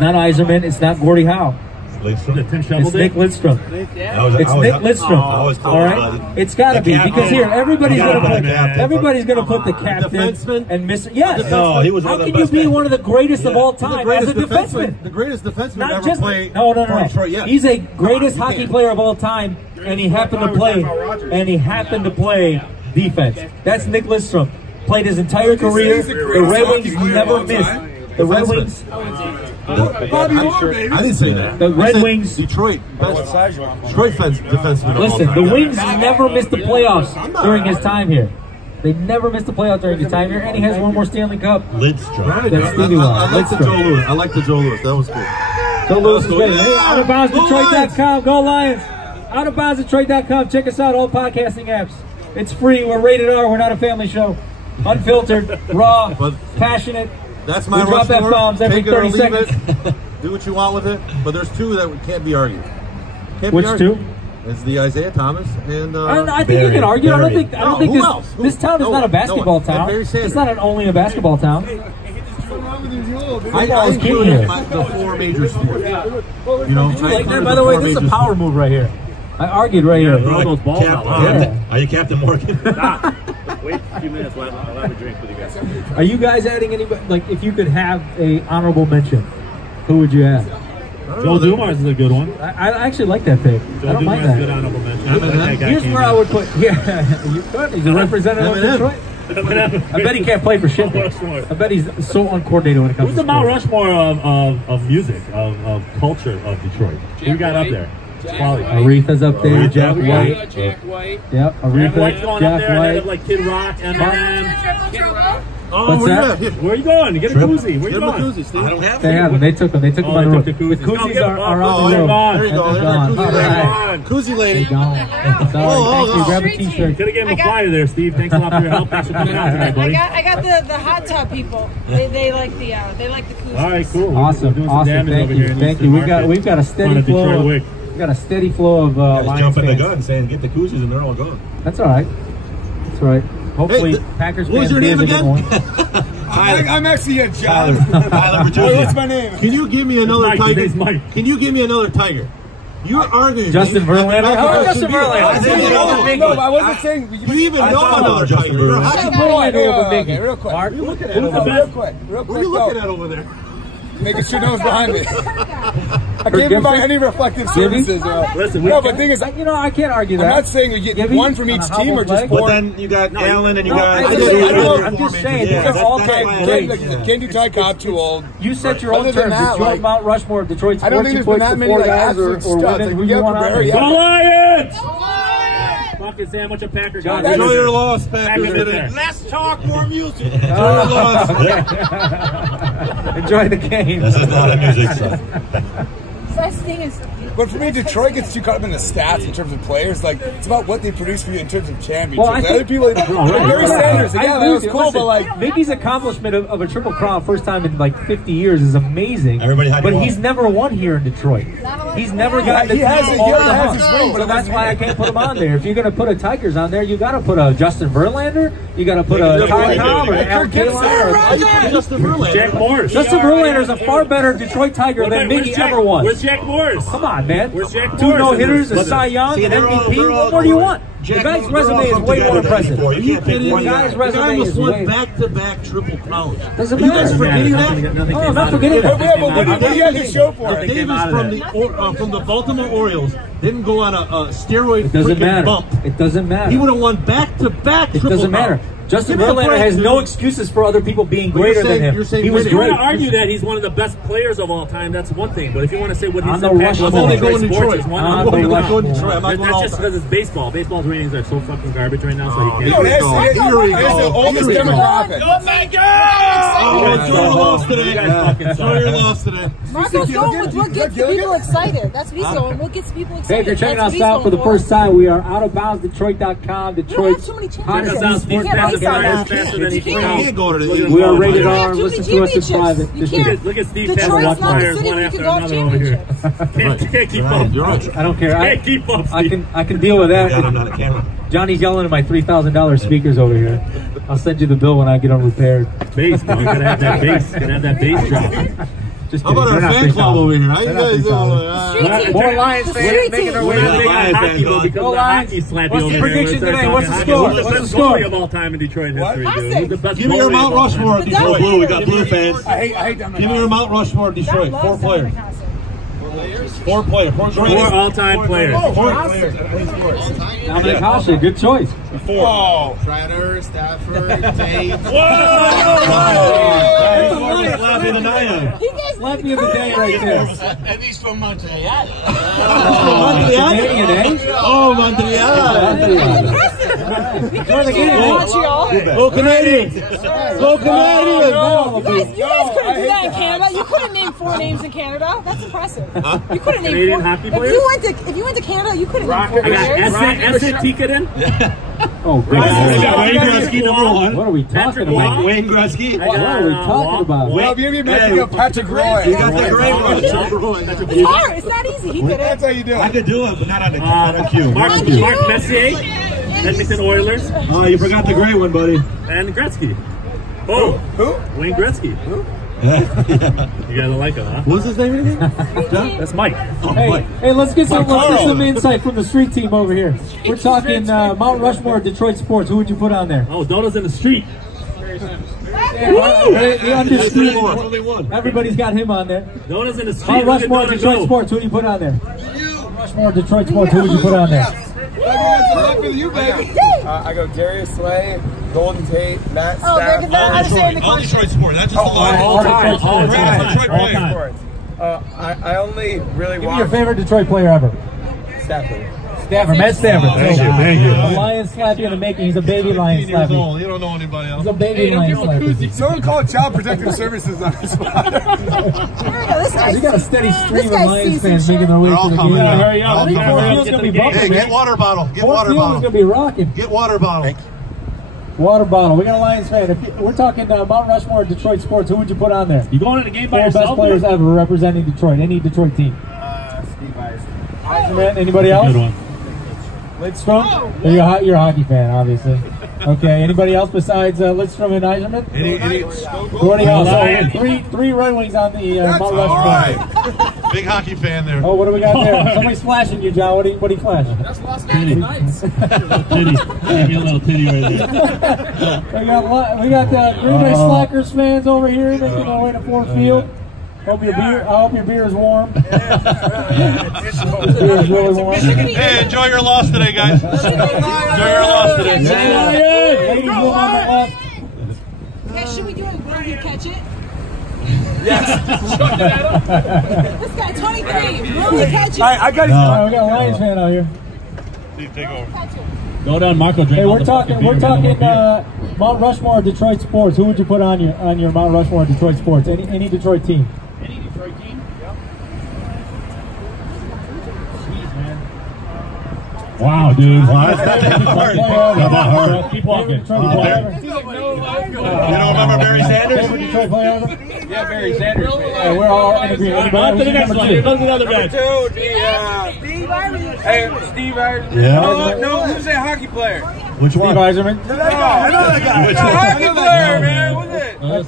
not Yzerman. It's not Gordie Howe. Lidstrom. Tim It's Shovelday? Nick Lidstrom. It's Nick Lidstrom. All right, it's got to be because here everybody's You gotta gonna put put the captain. everybody's gonna put the captain defenseman? and miss. Yes. No, he was one How of the can you best be men. one of the greatest of all The time as a defenseman? The greatest defenseman Not ever just played no. for Detroit. Yes. He's a greatest You hockey can't. player of all time, and he happened to play defense. That's Nick Lidstrom. Played his entire career. he's the The greatest Red hockey Wings player of never all missed. time. The Red Defenseman. Wings. Bobby Moore, baby. I didn't say that. The I Red said Wings- Detroit. Detroit defenseman. of all Listen, time. the Wings never missed the playoffs during his time here. They never missed the playoffs during your time here, and he has one more Stanley Cup. Lidstrom. That's Stevie I Wonder. like the Joe Louis. I like the Joe Louis. That was cool. Joe Lewis is great. Hey, Yeah. OuttaBoundsDetroit.com. Go Lions. OuttaBoundsDetroit.com. Check us out, all podcasting apps. It's free. We're rated R. We're not a family show. Unfiltered, raw, But passionate. that's my We drop Rushmore. F-bombs every Take it or 30 leave seconds. it. Do what you want with it. But there's two that can't be argued. Can't Which be argued. two? It's the Isaiah Thomas and I think you can argue. I don't think No, this who else? this town is No not a one. basketball No one. town. Barry Sanders. It's not only a basketball town. I Football is king included here. the four major sports. You know, Did you like that? By the way, this is a power move right here. I argued right here. Throw those balls out. Yeah. Are you Captain Morgan? Stop. Wait a few minutes. I'll have a drink with you guys. Are you guys adding anybody? Like, if you could have a honorable mention, who would you add? Joe Dumars is a good one. I actually like that pick. I Joe don't mind Dumars is a good that. honorable mention. I like that guy Here's came where in. I would put. Yeah, you could. He's a representative of Detroit. I bet he can't play for shit. I bet he's so uncoordinated when it comes Who's to the Mount sports. Rushmore of music, of culture of Detroit? Who you got up there? Quality. Aretha's up there. Jack White. Jack White. Yep. Jack White's Aretha. going up Jack there. And they have White. like Kid Rock, Eminem. Oh, What's that? yeah. Where are you going? Get a koozie. Where Get you him a going? koozie, Steve. I don't have They have them. They took them. They took them Oh, on the they road. took The the koozies. koozies No, are oh, on the they're road. gone. There you go. They're There's our gone. koozie All lady. right. Koozie lady. They're gone. Sorry. Thank you. Grab a t-shirt. Could have given him a flyer there, Steve. Thanks a lot for your help. Thanks for coming out tonight, buddy. I got the hot tub people. They like the koozies. All right, cool. We're Awesome. doing some Awesome. damage Thank over here you. in Thank Eastern you. Market. We've got a steady Front of flow. Detroit Wick. We've got a steady flow of Guys Lions jumping the fans. gun saying get the koozies and they're all gone. That's all right. That's all right. Hopefully, Hey, Packers what was fans your name beers are again? getting one. I'm actually a John. Tyler Bertuzzi. What's my name? Can you give me another Mike, his tiger? name's Mike. Can you give me another tiger? You're arguing. Justin Verlander? How about Justin Verlander? No, I wasn't saying. You even know another Justin tiger. You're a Verlander. hockey Justin player. Verlander over Okay, Mickey. real quick. Mark, What are you looking at Who's over the there? best? Real What are you quick, looking at over there? making sure no one's behind me. I can't give out any reflective services. Listen, No, but the thing is, You know, I can't argue that. I'm not saying we get Gibby one from each on a team or hobbled just leg. But four. then you got Allen and you No, got. I'm just saying, Yeah, because all that's time why I greats. Can't do Ty Cobb too old. You set your own Other than terms. that, It's your like, Mount Rushmore of Detroit I don't sports. think You there's been put that the many four like guys or absolute studs. women Like, who we you have want to out bury there. Go up. Lions! Fucking sandwich of Packer John, guys. Enjoy your loss, Packers Packers. in there. Let's talk more music. Enjoy your loss. Enjoy the game. This is not a music stuff. Best thing is But for me, Detroit gets too caught up in the stats in terms of players. Like, it's about what they produce for you in terms of championships. Well, I The think- other people, like Barry Sanders, I yeah, agree that was with you. cool, Listen, but like, Mickey's accomplishment of a triple crown first time in like 50 years is amazing. Everybody had but to he's won. never won here in Detroit. He's never gotten the he has team it- he over already the has hump. his ring, but So it that's wasn't why I him. can't put him on there. If you're going to put a Tigers on there, you got to put a Justin Verlander. You got to put a Ty Cobb or an Al Kaline. Justin Verlander. Jack Morris. Justin Verlander is a far better Detroit Tiger than Mickey ever was. Where's Jack Morris? Come on, man. Where's Jack Two Morris no in hitters, this? a Cy Young, See, an they're all- MVP. they're all What more do you cool. want? The Jack, guy's they're all resume is from way more together impressive. before. You Are you can't pick kidding one me? The guy's The guy resume almost is won way. back-to-back triple crowns. Doesn't Are you guys matter. forgetting that? Oh, I'm not forgetting but that. what do you have to show for it? Davis from the Baltimore Orioles didn't go on a steroid It doesn't freaking matter. bump. It doesn't matter. He would have won back-to-back It triple doesn't matter. crowns. Justin Give me a Verlander break, has dude. no excuses for other people being But you're greater saying- than you're him. saying He was If you winning. want great. to argue that he's one of the best players of all time, that's one thing. But if you want to say what his On the impact was Rushmore. on I'm only going Detroit Detroit. sports, is one On of the them. I'm Rushmore. going Detroit. I'm not going That's all just time. because it's baseball. Baseball's ratings are so fucking garbage right now, so he No, can't. that's Here we go. it's the oldest Here we go. demographic. Oh my God! Oh, enjoy your loss today. You guys fucking suck. Enjoy your loss today. Marco's going with what gets Gilligan? people excited. That's what he's going. What gets people Hey, excited? if you're checking That's us what out he's for the going first time, we are OuttaBoundsDetroit.com. Detroit's too many Check hottest us out. championships. Steve sports can't Passes race on fires that. faster than he You can can't. count. You can't go to the- Look at We are his rated ball. R. Too Listen many to us in championships. private. You Just can't. kidding. Look at Steve Detroit's Passes not the fires city one where you after can go another over here. championships. You can't keep You're up. right. You're right. I don't care. Can't keep up, Steve. I can deal with Yeah, I'm that. not a camera. Johnny's yelling at my $3,000 speakers over here. I'll send you the bill when I get them repaired. Bass, man. Gotta have that bass. Gotta have that bass drop. Just How kidding. about our They're not fan club 3,000. over here? How you They're not guys 3,000. doing? More Lions The fans street making their team. way We're to not the big game. on Lions hockey, fans though, on. because Go the Lions. hockey slapped What's you the over here. prediction Let's start today? What's the talking score? hockey. Who's the What's best the score? goalie of all time in Detroit history, What? dude? Who's the best Give me your goalie Mount of all time? Rushmore of The Detroit. Blue, we got blue fans. I hate them. Give me your Mount Rushmore of Detroit. That Four loves players. Dominic Hassan. Four players. Four all-time players. Four Dominic Hassan, good choice. Oh, Treader, Stafford, Tate. Slappy the Nyan. He gets Slap me of the day right there. At least from Montreal. Canadian, eh? Oh, Montreal. That's impressive. Enjoy the game. Montreal. Go Canadians! Go Canadians! You guys couldn't do that in Canada. You couldn't name 4 names in Canada. That's impressive. You couldn't name Canadian 4. hockey If players? you went to Canada, you couldn't name 4 I players. got Essa ticket in. Oh, Wayne Gretzky, number 1. what are we talking about? Wayne Gretzky. What are we talking about? Well, maybe you got Patrick Roy. You got the great one. It's hard. It's not easy. He did it. That's how you do I it. could do it, but not on a cue. Mark Messier, Edmonton Oilers, Oh, you forgot the great one, buddy. and Gretzky. Oh, Who? Wayne Gretzky. You gotta like him, huh? What's his name again? That's Mike. Hey, let's get some insight from the street team over here. We're talking Mount Rushmore, Detroit sports. Who would you put on there? Oh, Donuts in the street. The undisputed. Only one. Everybody's got him on there. Donuts in the street. Mount Look at Rushmore, Donut Detroit go. sports. Who do you put on there? Mount Rushmore, Detroit sports. Who would you put on there? You, baby. I go Darius Slay, Golden Tate, Matt Oh, they're Stafford. gonna understand the All question. Detroit sports. That's just a lot. All time. All Detroit time. players. I only really Give me watch your favorite Detroit player ever. Stafford. Stafford, Matt Stafford. Thank you. The Lion Slappy in the making. He's a baby Lion 15 years Slappy. old. You don't know anybody else. He's a baby Lion Slappy. Someone call Child Protective Services on this spot. Here we go. This guy's We got a steady stream of guy's Lions season fans shit. making their way They're to all the coming. game. Yeah, hurry up. I think Hurry Fort up. Field's Get gonna to be the game. bumping, Hey, man. get water bottle. Get Fort water Field's bottle. gonna be rocking. Get water bottle. Water bottle. We got a Lions fan. We're talking Mount Rushmore, Detroit sports. Who would you put on there? You going to the game by 4 best yourself? players ever representing Detroit. Any Detroit team. Steve Eisen. Eiserman, anybody else? Good one. Lidstrom? You're a hockey fan, obviously. Okay. Anybody else besides Lidstrom and Eiserman? What else? Lions. Three Red Wings on the Mount all Rushmore. right. Big hockey fan there. Oh, what do we got there? Somebody's flashing you, John. What are you flashing? Titty. Give me a little titty right there. We got Green Bay Slackers fans over here making their way to Ford Field. I hope your beer is warm. Your beer is really warm. Hey, enjoy your loss today, guys. Enjoy your loss today. Ladies will on the left. Yeah, should we do it? Will you catch it? Yes. This guy, 23. Will you catch it? I got All right, we got a Lions fan out here. Take over. Catch it. Go down, Marco. Drink Hey, all we're the talking fucking beer. Mount Rushmore, Detroit sports. Who would you put on your Mount Rushmore, Detroit sports? Any Detroit team? Any Detroit team? Wow, dude. Wow, that's not that hard. Not that hard. Keep walking. Detroit player ever? You don't remember Barry Sanders? Favorite Detroit player ever? Yeah, Barry Sanders. Yeah, we're all in agreement. On to the next one. Here comes another match. Steve Iverson. Hey, Steve Iverson. Yeah. No, who's that hockey player? Which Steve one? Eiserman. Another guy. The hockey player, man. What's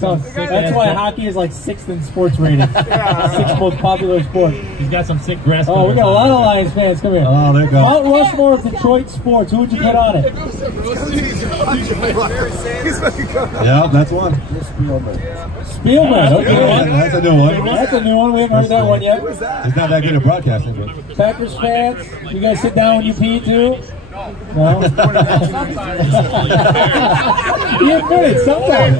it? That's why hockey is like 6th in sports rating. 6th most popular sport. He's got some sick grass. Oh, we got a lot of Lions fans. Come here. Oh, there you go. Mount Rushmore of Detroit sports. Who would you put on it? Yeah, that's one. Spielman. Okay. That's a new one. That's a new one. We haven't heard that one yet. He's not that good at broadcasting, but Packers fans, you guys sit down when you pee too? No? You admit it, sometimes.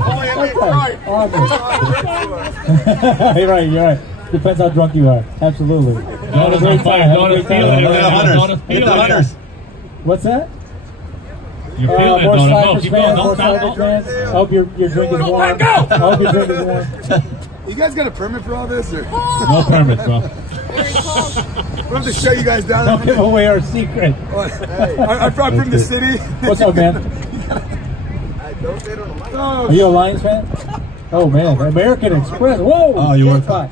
You're right. Depends how drunk you are. Absolutely. Have a great time. Have a great time. Hit the Hunters. What's that? You're feeling it, More Donut. No, Slackers keep fans, going. more Don't Slackers stop. fans. I hope your drink is warm. I hope your drink is warm. You guys got a permit for all this? Or? No permits, bro. We have to shut you guys down. Don't give away our secret. I'm from the city. What's up, man? Are you a Lions fan? Oh, man. American Express. Whoa. Oh, you were fine.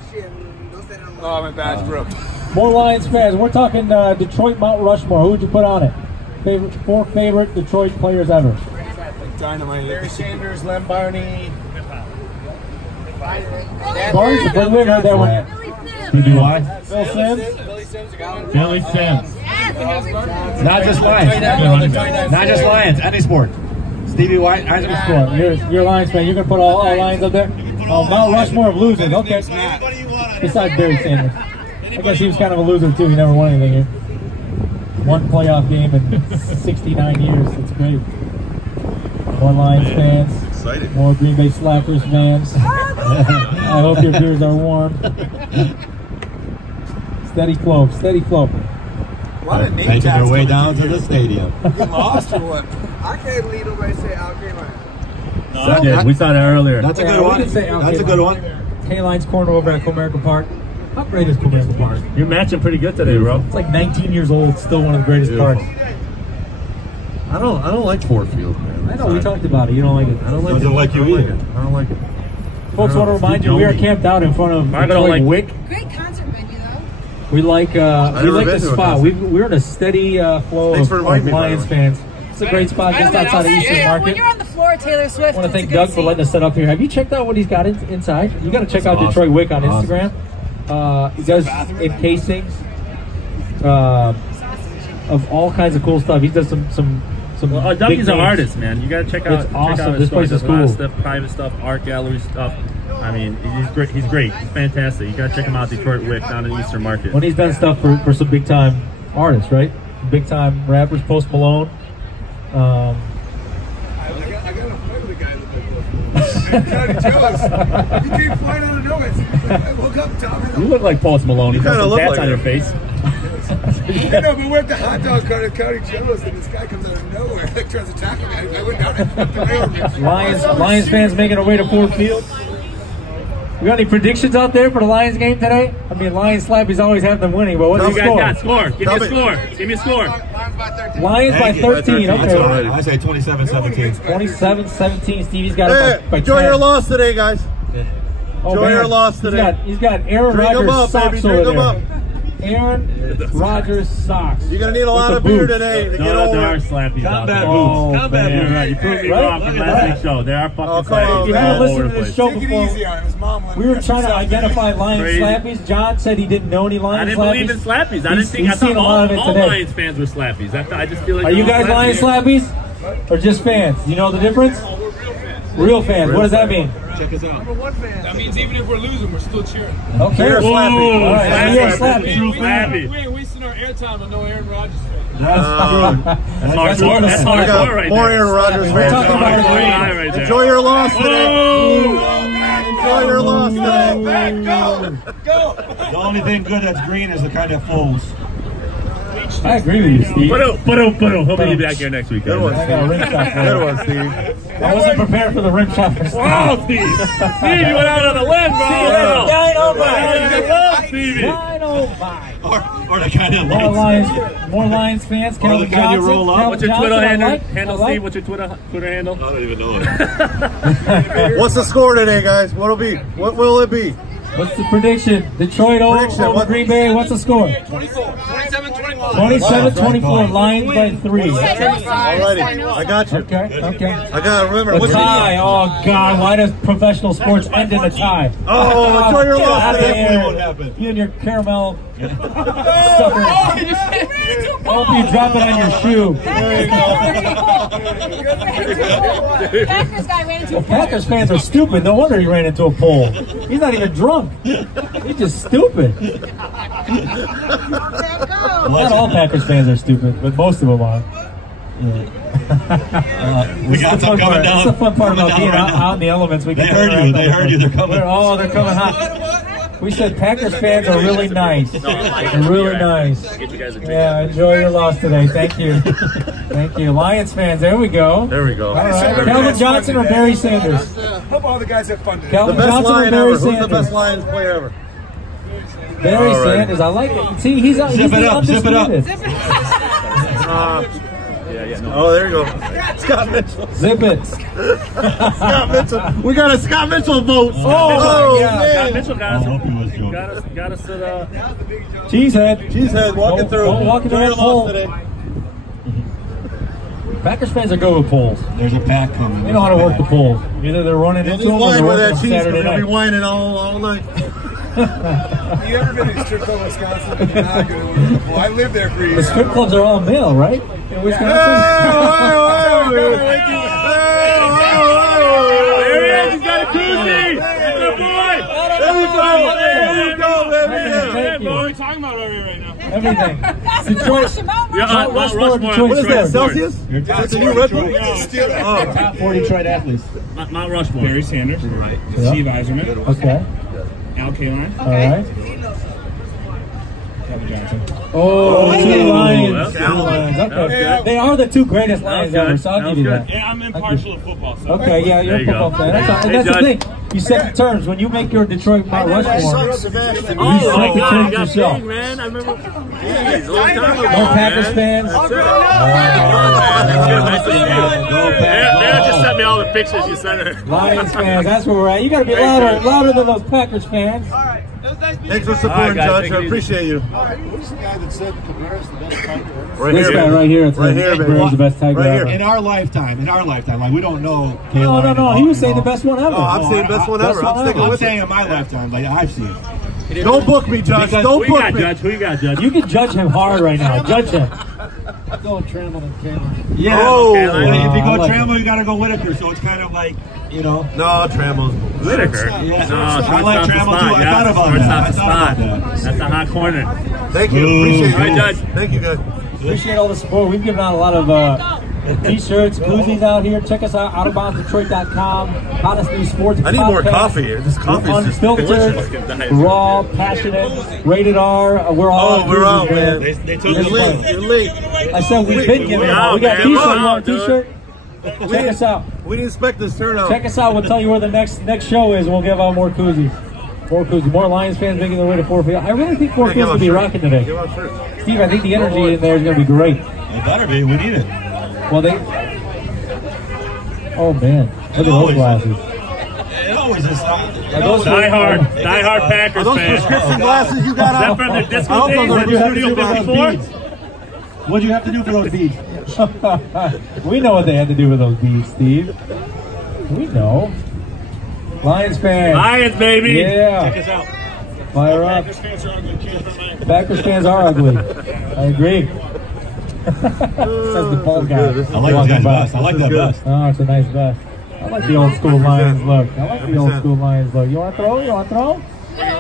Oh, I'm in Bass Brook. More Lions fans. We're talking Detroit Mount Rushmore. Who would you put on it? 4 favorite Detroit players ever. Dynamite. Barry Sanders, Lem Barney. Barnes, we haven't heard that one. TBY. Phil Simms. Billy Sims. Not just Lions. Not just Lions. Any sport. Stevie White. You're a Lions fan. You're going to put all Lions up there? Oh, Mount Rushmore of losers. Okay. Besides Barry Sanders. I guess he was kind of a loser, too. He never won anything here. 1 playoff game in 69 years. It's great. More Lions fans. Exciting. More Green Bay Slackers fans. I hope your beers are warm. Steady flow. A lot of name Making their tags way coming down through to the here. stadium. You lost or what? I can't lead nobody say Al K-Line. No, I did. We saw that earlier. That's a good we one. did say That's a good one. K-Line's corner over at Comerica Park. How great is Comerica Park? You're matching pretty good today, bro. It's like 19 years old, still one of the greatest parks. I don't like Ford Field, man. I know, we talked about it. You don't like it. I don't like Doesn't it. like you I don't like either. it. I don't like it. Folks, want to remind you, we are camped out in front of Detroit Wick. Great concert venue, though. We like the been to spot. a We're in a steady flow Thanks for of inviting me, by Lions the way. fans. It's a great spot just outside of Eastern When Market. you're on the floor of Taylor Swift, I want to thank it's a Doug good for letting us set up here. Have you checked out what he's got inside? You got to check out Detroit Wick on Instagram. He does encasings of all kinds of cool stuff. He does some. Well, Dougie's an artist, man. You gotta check out. It's awesome. Check out This place is There's a lot of cool. stuff, private stuff, art gallery stuff. I mean, he's great. He's great. He's fantastic. You gotta check him out, Detroit Wick, down in Eastern Market. When he's done stuff for some big time artists, right? Big time rappers, Post Malone. I got a fight with a guy that did this. He came flying out of nowhere. I woke up, Tom. You look like Post Malone. You got kinda some look tats like on your him. face. I know, but we're at the hot dog cart at County Joe's, and this guy comes out of nowhere, like tries to tackle me. I went down and flipped away over. Lions fans making our way to Ford Field. We got any predictions out there for the Lions game today? I mean, Lions slappies always have them winning, but what's the You guys score? got score. Give me a score. Give me a score. Lions by 13. Okay. I say 27-17. 27-17. Stevie's got Hey, it by enjoy 10. your loss today, guys. Oh, enjoy man. your loss today. He's got Aaron Drink 'em Rodgers up, socks baby. over Drink 'em there. up. Aaron Rodgers socks. You're gonna need a lot With of the beer boots. today to get No, there are over. slappies out there. Combat Oh, boots. Combat man. boots. Right, you proved me Right? wrong from last week's show. There are fucking Oh, come slappies on, If you man. haven't all over listened the to this place. show Take it before, easy on him. His mom let him we were catch trying to himself. identify Lions Crazy. slappies. John said he didn't know any I Lions didn't slappies. believe in slappies. I didn't He's think. I seen thought a lot of it all today. Lions fans were slappies. I just feel like. Are you guys Lions slappies? Or just fans? You know the difference? Real fans. What does that mean? Check us out. That means even if we're losing, we're still cheering. Okay. You're a slappy. All right, so you're a slappy. True We slappy. ain't wasting our airtime on no Aaron Rodgers fan. That's hardcore. That's We hardcore got right more there. Aaron Rodgers We're fans. talking about Hardcore it. guy right there. Enjoy your loss today. Oh! Enjoy your loss today. Back, go! Go! The only thing good that's green is the kind that folds. I agree with you, Steve. Put him. Hope he'll be back here next week. Good one, I got a rim shot for Good you. one, Steve. I wasn't prepared for the rim shot for Steve. Wow, Steve. Steve, you went out on a limb, bro. I love Stevie. 905. Or the kind that lights. More Lions fans. Or Calvin the kind you Johnson. roll up. Calvin What's your Johnson, Twitter I handle? like. Handle, Steve. What's your Twitter handle? I don't even know it. What's the score today, guys? What'll be? What will it be? What's the prediction? Detroit over What? Green Bay. What's the score? 27-24. 27-24. Lions by 3. Alrighty, I got you. Okay. I got. Remember, A what's tie. Oh God! Why does professional sports end in a tie? Oh, enjoy your Get loss out of today. here. What happened? You and your caramel sucker. I hope you drop it on your shoe. Packers guy ran into a pole. Packers fans are stupid. No wonder he ran into a pole. He's not even drunk. He's just stupid. Not all Packers fans are stupid, but most of them are. We got some coming down. That's the fun part about being right now. out in the elements. We They can heard you. They heard you. They're coming. Oh, they're coming hot. We said Packers fans are really nice. They're really nice. Get you guys a drink. Yeah, enjoy your loss today. Thank you. Thank you. Lions fans, there we go. There we go. All right. Calvin Johnson or Barry Sanders? Hope all the guys have fun today. The Calvin best Johnson or Lion Barry ever. Who's the Sanders? best Lions player ever? Barry All right. Sanders. I like it. See, he's Zip it the up, zip it up. undisputed. Oh, there you go. Scott Mitchell. Zip it. Scott Mitchell. We got a Scott Mitchell vote. Oh, Scott man. Mitchell I got hope he was joking. us at Cheesehead. Cheesehead walking through. Don't walk into Enjoy that your loss pole. today. Packers fans are good with poles. There's a pack coming. They know how to work the poles. Either they're running He'll into be them or they're whining with working that them cheese, but Saturday he'll be night. whining all night. You ever been to strip club, Wisconsin? You're not gonna work the pole. I lived there for The years. strip clubs are all male, right? In Wisconsin? There he is. He's got a koozie. It's a boy. There you go, baby. Thank you. What are we talking about over here right now? Everything. Smash him out, Yeah, Rush. Mount Rushmore, Rushmore. Detroit What is that, Stars. Celsius? That's a new Red Bull? Top 4 Detroit athletes. Mount Rushmore. Barry Sanders. Right. Steve Eiserman. Okay. Al K-Line. All right. Oh, two Lions. That's Two good. Lions. That was Okay. good. They are the two greatest Lions That was ever, good. so I'll That give you was that. good. Yeah, I'm impartial to football. So. Okay, yeah, you're a There you football go. fan. That's, and Hey, that's the Judge. thing. You set the terms. When you make your Detroit Mount Rushmore, Oh, you set the God, terms you got yourself. big, man. I remember. Jeez, a long time ago, More Packers man. fans. That's it. That's good. Nice to see you. They just sent me all the pictures you sent her. Lions fans, that's where we're at. You got to be louder than those Packers fans. Thanks for supporting, guys, Judge. take I it easy. appreciate you. Who's the guy that said Cabrera's the best tiger ever? Right This here, guy baby. right here, it's Right here, baby. Cabrera's the best tiger Right ever. here. In our lifetime, like we don't know. No. He was saying the best one ever. Oh, I'm saying best one ever. I'm sticking I'm with saying it. in my lifetime, like I've seen. Don't book me, Judge. Because Don't Who you book got, me. Judge? Who you got, Judge? You can judge him hard right now. Judge him. I'm going Trammell and Cameron. Yeah. Oh, If you I go like Trammell, you gotta go Whitaker. So it's kind of like, you know. No, Trammell's. Whitaker. Yeah. No, I shortstop's like the Trammell spot. too. I Yeah, thought about shortstop's that. the spot. That's a hot corner. Thank you. Appreciate you. All right, Judge. Thank you, guys. Appreciate all the support. We've given out a lot of t-shirts, koozies out here. Check us out, OuttaBoundsDetroit.com. Hottest new sports I need more podcast. coffee. This coffee is just Unfiltered, delicious. raw, passionate, rated R. We're all Oh, we're out, man. They took You're the late. You're late. I said we've been giving them out. We got man. t-shirts. We're You want a out, dude. t-shirt? Check us out. We didn't expect this turnout. Check us out. We'll tell you where the next show is. We'll give out more koozies. More koozies. More Lions fans making their way to Ford Field. I really think Ford Field's going to be rocking today. Give us a shirt. Steve, I think the energy in there is going to be great. It better be. We need it. Well, they... Oh, man. Look at those glasses. It always is. Die hard Packers Are those fan. prescription glasses you got Is that out? from the I disco hope days? those are Were you prescription Studio glasses. 54? What'd you have to do for those beads? We know what they had to do with those beats, Steve. We know. Lions fans. Lions, baby. Yeah. Check us out. Fire up. Packers fans are ugly. I agree. Says the bald guy. I like this guy's vest. I like that vest. Oh, it's a nice vest. I like the old school Lions look. I like the old school Lions look. You want to throw? You want to throw?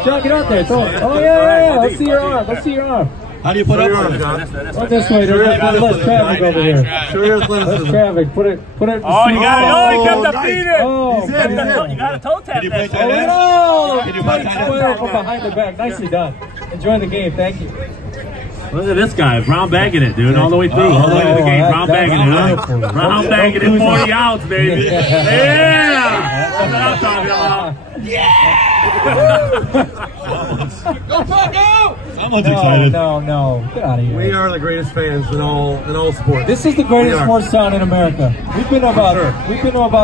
Chuck, get out there. Throw it. Oh, yeah. Let's see your arm. Let's see your arm. How do you put up Your on arm, it? John. Go this way. There's less traffic over here. Show your Less athleticism. traffic. Put it. Oh, you got it. Oh, he kept the nice. feet in. Oh, He's in, man. he's in. You got a toe tap Did you play that. tight end? Oh, Can you play nice tight end? square from behind the back. Nicely done. Enjoy the game. Thank you. Look at this guy, brown bagging it, dude, all the way through, all the way to the game, brown bagging it, huh? Brown bagging it, 40 ounce, baby. Yeah! That's what I'm talking about. Go, Paco! Someone's excited. No. Get out of here. We are the greatest fans in all sports. This is the greatest We are. sports town in America. We've been to about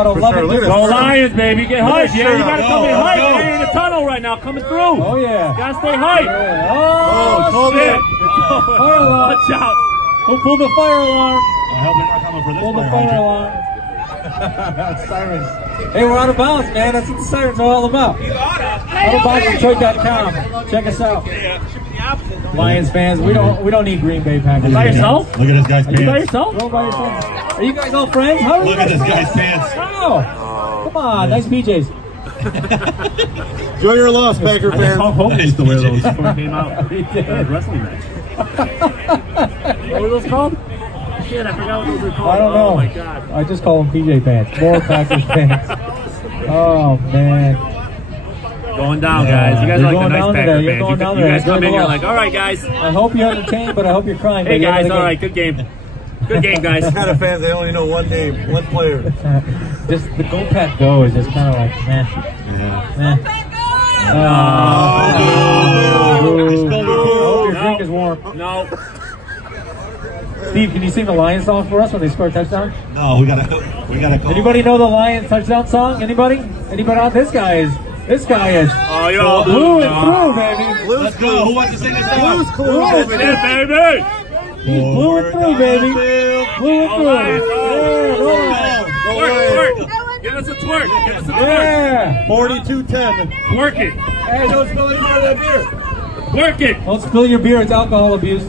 11 Look at Go this. Lions, baby, get hyped, yeah, you gotta come in Go, hyped, go. you're in the tunnel right now, coming through. Oh yeah. Gotta stay hyped. Yeah. Oh, told Shit. me. Fire alarm. Watch out. Who pulled the fire alarm? I hope they're not coming for this Pull the fire fire hydrant. alarm. Sirens. Hey, we're out of bounds, man. That's what the sirens are all about. OuttaBoundsDetroit.com. Check us out. Lions fans, we don't need Green Bay Packers. By yourself? Look at this guy's Are you by pants. yourself? Go by yourself. Are you guys all friends? How are you Look at guys this guy's friends? pants. Oh, come on. Nice PJs. Enjoy your loss, Packer I think Hulk fans. Hogan used to wear those before he came out. Wrestling match. What were those called? Shit, I forgot what those were called. I don't know. Oh my god. I just call them PJ pants. More Packers pants. Oh, man. Going down, guys. You guys You're are like the going nice down Packer today. You're fans. going down You there. guys come Enjoy in the here loss. like, all right, guys. I hope you're entertained, but I hope you're crying. Hey, by the end guys. of the All game. right, good game. Good game, guys. Kind of fans, they only know one name, one player. Just the Go Pack Go is just kind of like, meh. Meh. Oh, Oh, I spilled I your hope your No. drink is warm. No. Steve, can you sing the Lions song for us when they score a touchdown? No, we gotta call. Anybody know the Lions touchdown song? Anybody? Anybody out? This guy is. Oh, you're all Blue blue. and through, baby. Let's go. Who wants to sing this song? Blue's cool. That's it, baby. He's blue and through, baby. Blue and through. Lions, Yeah, go Lions. Twerk. Give us a twerk. Give us a twerk. Yeah. 42-10. Twerk it. Hey, don't spill any more of that beer. Twerk it. Don't spill your beer. It's alcohol abuse.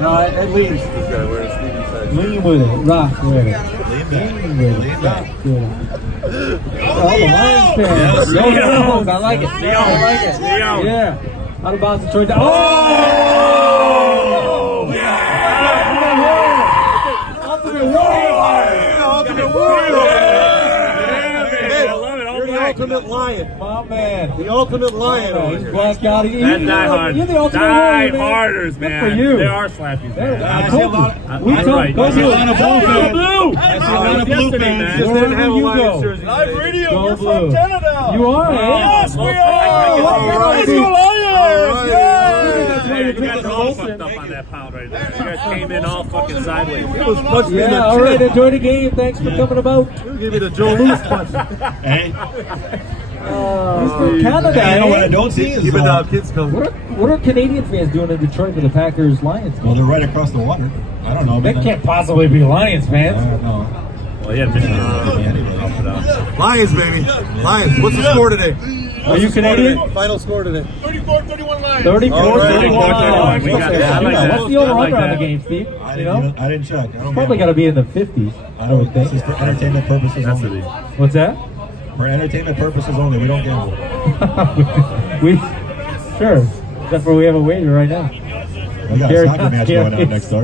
No, it leaves. This guy wearing Stevie size. Lean with it. Rock with it. Lean with it. Rock with it. Oh, the Lions fans. Go Browns. I like it. I like it. Yeah. Out of bounds, Detroit. Oh! Ultimate Warrior. Yeah, baby. I love it. All black. ultimate lion. My man. The ultimate lion over He's here. blacked out. That's die-hard. You're the ultimate warrior, man. Die-harders, man. Good for you. They are slappies, man. I told you. We That's told right. go That's blue. right. Go blue. Blue. I see a lot of blue Yesterday, fans. man. Just didn't have a Wherever you Lions go. jersey. Live radio, Go we're blue. from Canada. You are, eh? Yes, we I are. guess Let's go Lions. Yay. You guys are all fucked up on that pound right there. You guys came in all fucking sideways. It was punch me in the Yeah, all right. chin. Enjoy the game. Thanks for coming about. You give me the Joe Louis punch. Hey, He's from Canada, you know what I eh? don't see is Keep it down, kids come. What are Canadian fans doing in Detroit for the Packers-Lions game? well, they're right across the water. I don't know. They can't possibly be Lions I fans. don't know. Well, yeah, Michigan. Lions, baby. Lions. What's the score today? Are you Canadian? Final score today. 34-31 Lions. 34, All right. 31. We got that. I like that. What's the I over-under like on the that. game, Steve? I You know? didn't check. I don't Probably got to be in the 50s, I would This think. is for entertainment purposes That's only. it. What's that? For entertainment purposes only. We don't gamble. we Sure. Except for we have a wager right now. We got a Carry soccer on, match carry going on next door.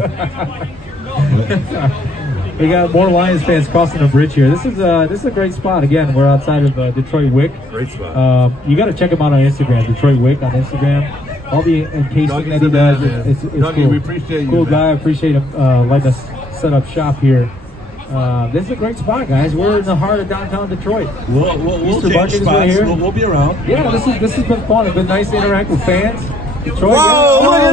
We got more Lions fans crossing the bridge here. This is a great spot. Again, we're outside of Detroit Wick. Great spot. You got to check him out on Instagram, Detroit Wick on Instagram. All the encasing that he does, it's Dougie, cool. we appreciate you, Cool man. guy. I appreciate him letting us set up shop here. This is a great spot, guys. We're in the heart of downtown Detroit. We'll Easter change Bucket is spots. right here. We'll be around. Yeah, this has been fun. It's been nice to interact with fans. Detroit. Whoa, look at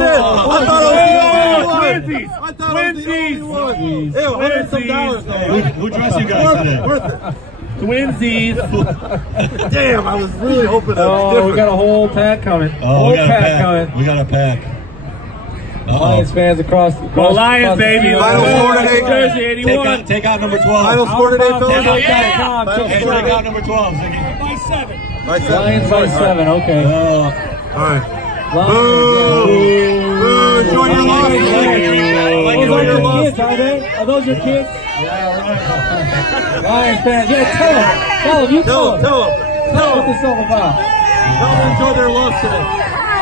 this. I thought it was the only Twinsies. one. I thought it was the only one. Twinsies. Ew, $100 though. Who dressed you guys today? Worth it. Twinsies. Damn, I was really hoping that was Oh, different. we got a whole pack coming. Oh, whole we got a pack pack. coming. We got a pack. Lions fans across Go Lions, baby. Final score today. Jersey 81. Take out number 12. Final score today, fellas. Final Hey, score. take out number 12. Ziggy. By seven. Lions by 7, okay. All right. Lions, Boo! Boo! Enjoy your loss. Those Enjoy are your your loss. kids, are they? Are those your kids? Lions fans, yeah, tell them. Tell them, you tell them. Tell them. Tell them what this is all about. Tell them to enjoy their loss today.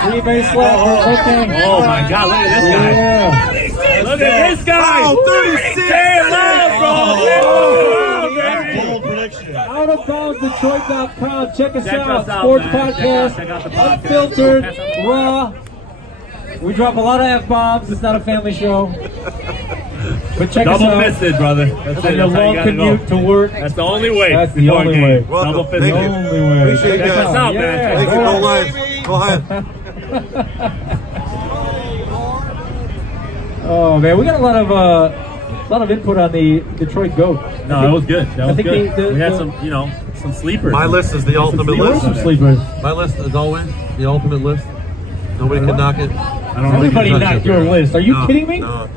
3 base slap, okay. Oh my God! Look at this guy. Yeah. Look at this guy. Oh, 36. Say it loud, bro. Say it loud, baby. Bold prediction. OuttaBoundsDetroit.com. Check us Check out. us out, Sports man. podcast. Check out the podcast. Unfiltered, raw. We drop a lot of F-bombs. It's not a family show. But check us Double out. fisted, brother. That's it. On your That's how you long gotta commute go. to work. That's the only way. That's the before a only game. way. Welcome. Double Thank fisted. you. Only way. Appreciate Check you us guys. out, man. Yeah. Thank you. Go Go Lions. Go Lions. Oh man, we got a lot of input on the Detroit GOAT. No, that was good. That was think good. We had some, some sleepers. My list is the ultimate There were list. some sleepers. My list is always the ultimate list. Nobody can knock it. I don't know. Everybody knocked your list. Are you No, kidding me? no.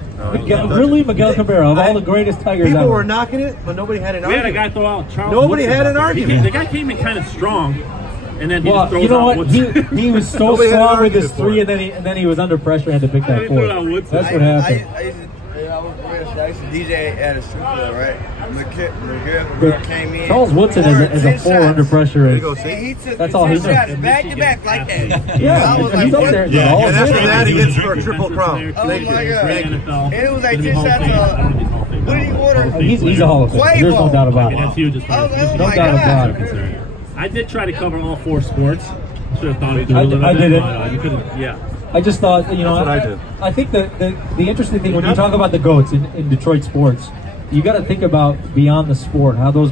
Really, Miguel Cabrera, of all the greatest Tigers People ever. were knocking it, but nobody had an We had a argument. guy throw out Charles. Nobody Woodson. had an argument. The guy came in kind of strong, and then he just Well, throws you know out what? Woodson. He was so Nobody had an strong with his argument for 3, it. and then he was under pressure and had to pick that He threw 4. out Woodson. That's what happened. I used to DJ at a strip club, right? The girl came in. Charles Woodson is a 4 under pressure. There you Is, go, see? He took That's all he 10 shots does. back to back like that. yeah, I was he like, does what? there. Yeah, all And day. after that, he was gets a for a triple crown. Oh Thank my you. God. Thank you. And it was like 10 shots what did he order? He's a Hall of Famer. There's no doubt about That's it. huge as far I was like, as oh No my doubt about God. it. I did try to cover all 4 sports. Should have thought it through a little I bit. did it. but, you couldn't. Yeah. I just thought, you know, That's what I did. I think that the interesting thing when you talk about the GOATs in Detroit sports, you got to think about beyond the sport, how those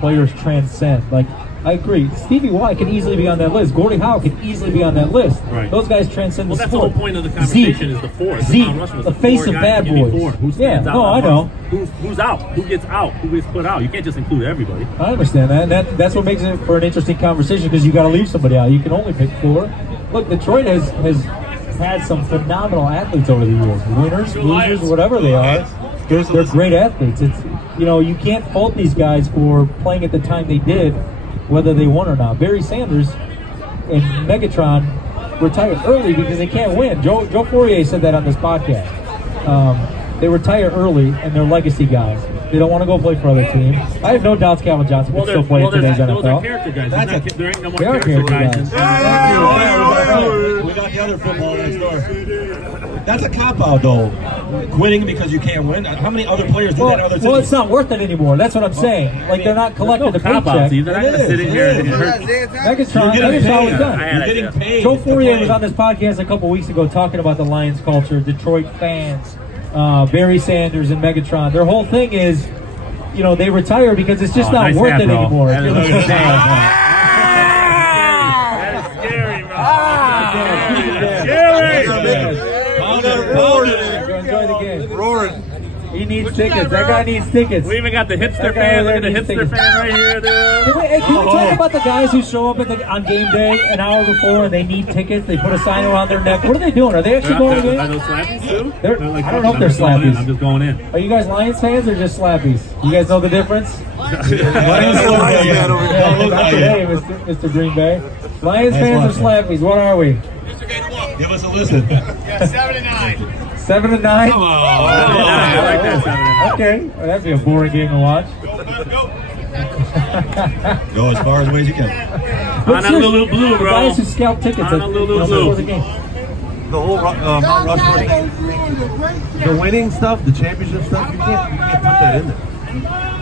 players transcend. Like, I agree, Stevie Y can easily be on that list. Gordie Howe can easily be on that list. Right. Those guys transcend Well, the that's the sport. whole point of the conversation is the 4. Zeke, Mount Rushmore was the the face 4 of guys. bad Give me boys. 4. Who Yeah, stands out no, on I know. Who's out? Who gets out? Who gets put out? You can't just include everybody. I understand that. And that's what makes it for an interesting conversation because you got to leave somebody out. You can only pick 4. Look, Detroit has had some phenomenal athletes over the years. Winners, losers, whatever they are. They're great athletes. It's, you know, you can't fault these guys for playing at the time they did, whether they won or not. Barry Sanders and Megatron retired early because they can't win. Joe Fourier said that on this podcast. They retire early and they're legacy guys. They don't want to go play for other teams. I have no doubts Calvin Johnson can still play in today's those NFL. are character guys. There ain't no more They are character character guys. guys. We got the other football next door. That's a cop-out, though. Winning because you can't win. How many other players do that in other teams? Well, it's not worth it anymore. That's what I'm saying. Like, they're not collecting the paycheck. They're not going to sit in here and hurt. Megatron was done. You're getting paid. Joe Fourier was on this podcast a couple weeks ago talking about the Lions culture, Detroit fans, Barry Sanders and Megatron. Their whole thing is, you know, they retire because it's just not worth it anymore. That is scary, bro. Enjoy the game. Roaring. He needs tickets. That guy needs tickets. We even got the hipster fan. Look at the hipster fan right here, dude. Can we talk about the guys who show up on game day an hour before and they need tickets? They put a sign around their neck. What are they doing? Are they actually going in? Are those slappies too? I don't know if they're slappies. I'm just going in. Are you guys Lions fans or just slappies? You guys know the difference? Hey, Mr. Green Bay. Lions fans or slappies? What are we? Give us a listen. Yeah, 7 and 9. 7 and 9? I like that 7 and 9. Okay, well, that'd be a boring game to watch. Go as far away as you can. On a little blue, bro. Guys who scalp tickets On a little blue. the game. The whole Mount Rushmore, the winning stuff, the championship stuff, you can't put that in there.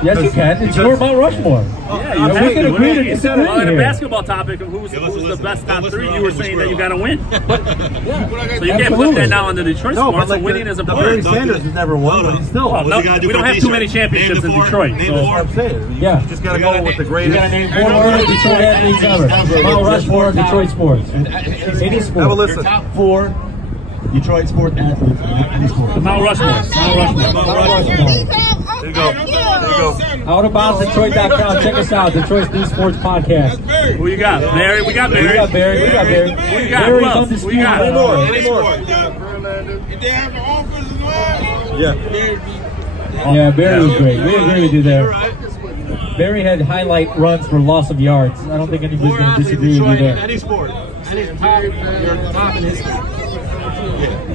Yes, you can. It's your Mount Rushmore. Yeah, we can agree to disagree well, in a here. basketball topic of who's the best top 3, you were saying that you got to win. So you can't Absolutely. put that now on the Detroit sports. So winning is important. Barry Sanders has never won, but he's still. Well, no, we don't have too many championships in Detroit. That's what I'm saying. You just got to go with the You greatest. got to name 4 more Detroit athletes ever. Mount Rushmore, Detroit sports. Any sport. Have a listen. Top 4 Detroit sport athletes in any sport. Mount Rushmore. There you go. There you go. OuttaBoundsDetroit.com. Check us out. Detroit's new sports podcast. Who you got? Barry. We got Barry. We got Barry. Who you got? Barry's Who else? undisputed. We got Any more. Yeah, Barry was great. We agree with you there. Barry had highlight runs for loss of yards. I don't think anybody's going to disagree with you there. Any sport. Any top in history.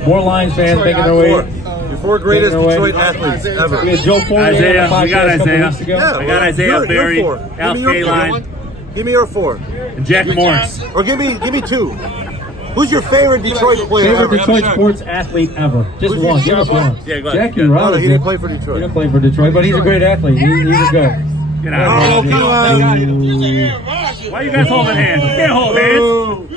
More Lions fans making their way. Your 4 greatest Detroit athletes ever. We had Joe Fourier. Isaiah. On the We got podcast a couple Isaiah. weeks ago. I got Isaiah, Barry, Your 4. Al Give me your Kaline, Give me your 4. and Jack Morris. Or give me 2. Who's your favorite Detroit player Favorite ever? Detroit sports athlete ever. Just one. Give us one. Yeah, go ahead. Jackie No, Robinson. he didn't play for He Detroit. didn't play for Detroit, but he's a great athlete. He's a good. Get out. Oh, come on. Why you guys holding hands? You can't hold hands.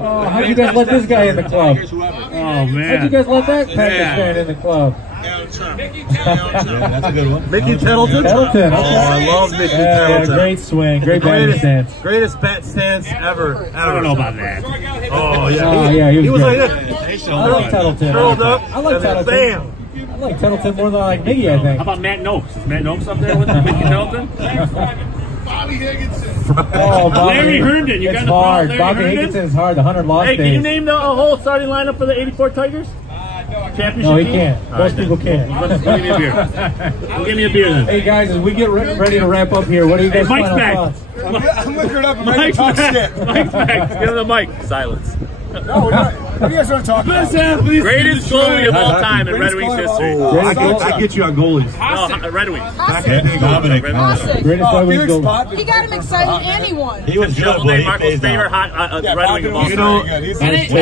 Oh, how'd you guys let this guy in the club? Oh, How'd you man. guys let that Packers fan in the club? That's a good one. Mickey Tettleton? Tettleton, okay. Oh, I love Mickey Yeah, Tettleton. great swing, great batting stance. Greatest bat stance ever. I don't know about that. Oh, yeah. Oh, yeah, he was like great. this. I like Tettleton. Curled up. I like and then Tettleton. Bam. I like Tettleton more than I like Miggy, I think. How about Matt Noakes? Is Matt Noakes up there with Mickey Tettleton? Oh, Bobby. Larry Herndon. You It's got the hard. Larry Bobby Herndon? Higginson is hard. The 100 lost Hey, can you days. name the whole starting lineup for the 84 Tigers? Championship No, he team? can't. All Most right, people then. can't. Give me a beer. Give me a beer then. Hey, guys, as we get ready to wrap up here, what do you guys Mike's final back. thoughts? I'm liquored up and ready to Mike's talk back. shit. Mike's back. Give him the mic. Silence. No, we're not. What do you guys want to talk about? Greatest goalie of all time in Red Wings history. Oh, I get you on goalies. No, Red Wings. Dominic. Greatest Red Wings goal. He got him excited and he won. He was good, Shovelday, but he Marco's phased favorite out. Red Wing of all You time. know, He's That's you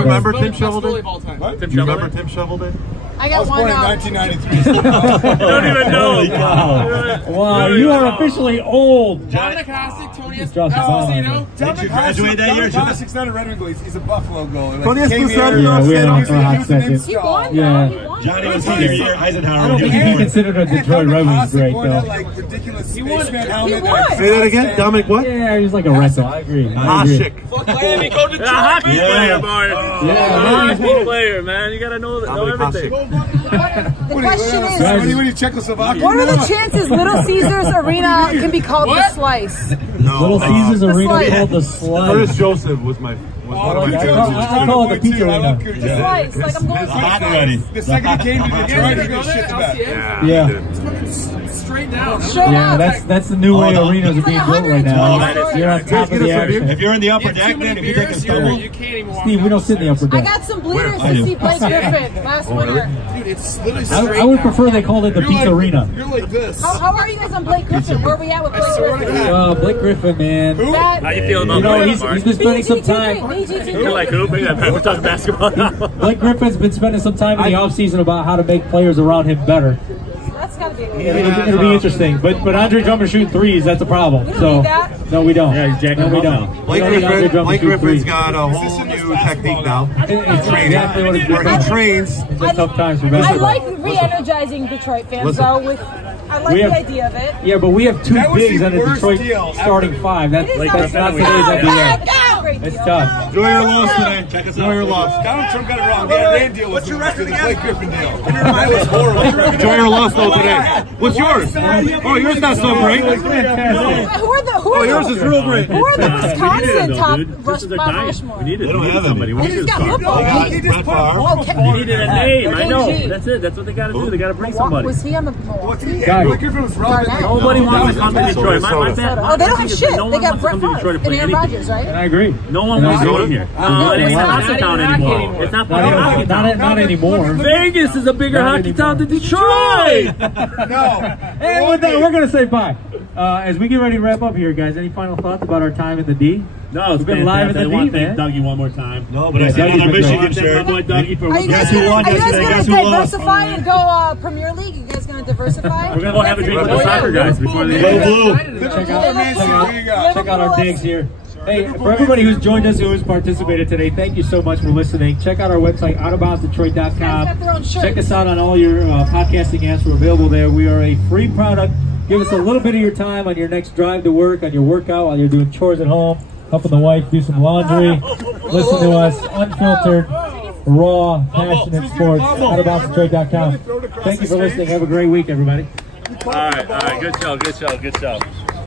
remember Tim Shovelday? What? Tim You remember Shovelday? Tim Shovelday? I I got was one born in out. 1993. You don't even know. Holy cow. Wow, you are officially old. Dominic Hasek, Tony Just dropped the ball on him. Did you graduate that year? Dominic Hasek's not a Red Wing goalie. He's a Buffalo goalie. Tony came here- Esposito, Yeah, we had him for a hot he was an second. He won, Yeah. though. He won. Johnny was senior year. I Eisenhower. don't think he'd be considered a Detroit Red Wings great, wore that, though. like, ridiculous He spaceman won. helmet. He won. Say that again, Dominic what? Yeah, he was like a rental. I agree. I agree. Hasek. Miami, go to A hockey Yeah. player, Mark. A hockey player, man. You gotta know everything. The question is, What are you, Czechoslovakia? what are the chances Little Caesars Arena can be called the Slice? Little Caesars The Arena slice. called the Curtis Slice. Joseph was one of my favorites. I call it the pizza arena. The Slice. Like, I'm going Hot ready. The second he came to Detroit, he was shit the bed. Yeah. straight down. Show Yeah, up. that's the new way arenas are being built right now. Like You're on top of the action. If you're in the upper deck, then if you take a stumble, You can't even walk. Steve, we don't sit in the upper I deck. got some bleeders I to do. see Blake Griffin last winter. dude, it's literally straight I would now. prefer they called it the You're Pizza like, Arena. You're like this. How are you guys on Blake Griffin? Where are we at with Blake Griffin? Blake Griffin, man. Who? How you feel about He's been spending some time. You're like who? We're talking basketball now. Blake Griffin's been spending some time in the offseason about how to make players around him better. That's gotta be It'll be interesting. But Andre Drummond shooting threes, that's a problem. We don't need that. No, we don't. Yeah, he's jacking No, we them up don't. now. Blake Griffin's got a whole new technique now. It's exactly what Where he trains. It's a tough times for I basketball. like re-energizing Detroit fans though. I like the idea of it. Yeah, but we have two That was bigs the on the worst Detroit deal starting five. That's not today's Let's NBA. go! It's tough. Enjoy your loss today. Check us out. Enjoy your loss. Donald Trump got it wrong. The Iran deal was the Blake Griffin deal. That was horrible. Enjoy your loss though today. What's yours? Oh, yours not so great. Who are yours is real great. Who are the Wisconsin top This is a guy. Rushmore? We needed don't have somebody. We He's needed got somebody. football, right? He just put Okay. We needed a name. I know. KG. That's it. That's what they got to do. They got to bring somebody. Was he on the Milwaukee? Blake Griffin was relevant. Nobody wants to come to Detroit. My Oh, they don't have shit. No They one got wants to Brett come to Detroit to Favre and play Aaron anything. Rodgers, right? And I agree. No one wants to go here. It's not hockey town anymore. It's not fucking hockey town. Not anymore. Vegas is a bigger Not hockey town than anymore. Detroit. No. And with that, we're going to say bye. As we get ready to wrap up here, guys, any final thoughts about our time in the D? No, it's been live in the I want D, to thank man. Dougie one more time. No, but I see another Michigan shirt. My boy Dougie for Are you guys who won yesterday? going Guess to who lost? diversify and go Premier League? You guys going to diversify? We're gonna go have a drink with the soccer guys before they Go blue. Check out our digs here. Hey, for everybody who's joined us, who has participated today, thank you so much for listening. Check out our website, OuttaBoundsDetroit.com. Check us out on all your podcasting apps. We're available there. We are a free product. Give us a little bit of your time on your next drive to work, on your workout, while you're doing chores at home, helping the wife do some laundry. Listen to us, unfiltered, raw, passionate sports. OuttaBoundsDetroit.com. Thank you for listening. Have a great week, everybody. All right. Good show.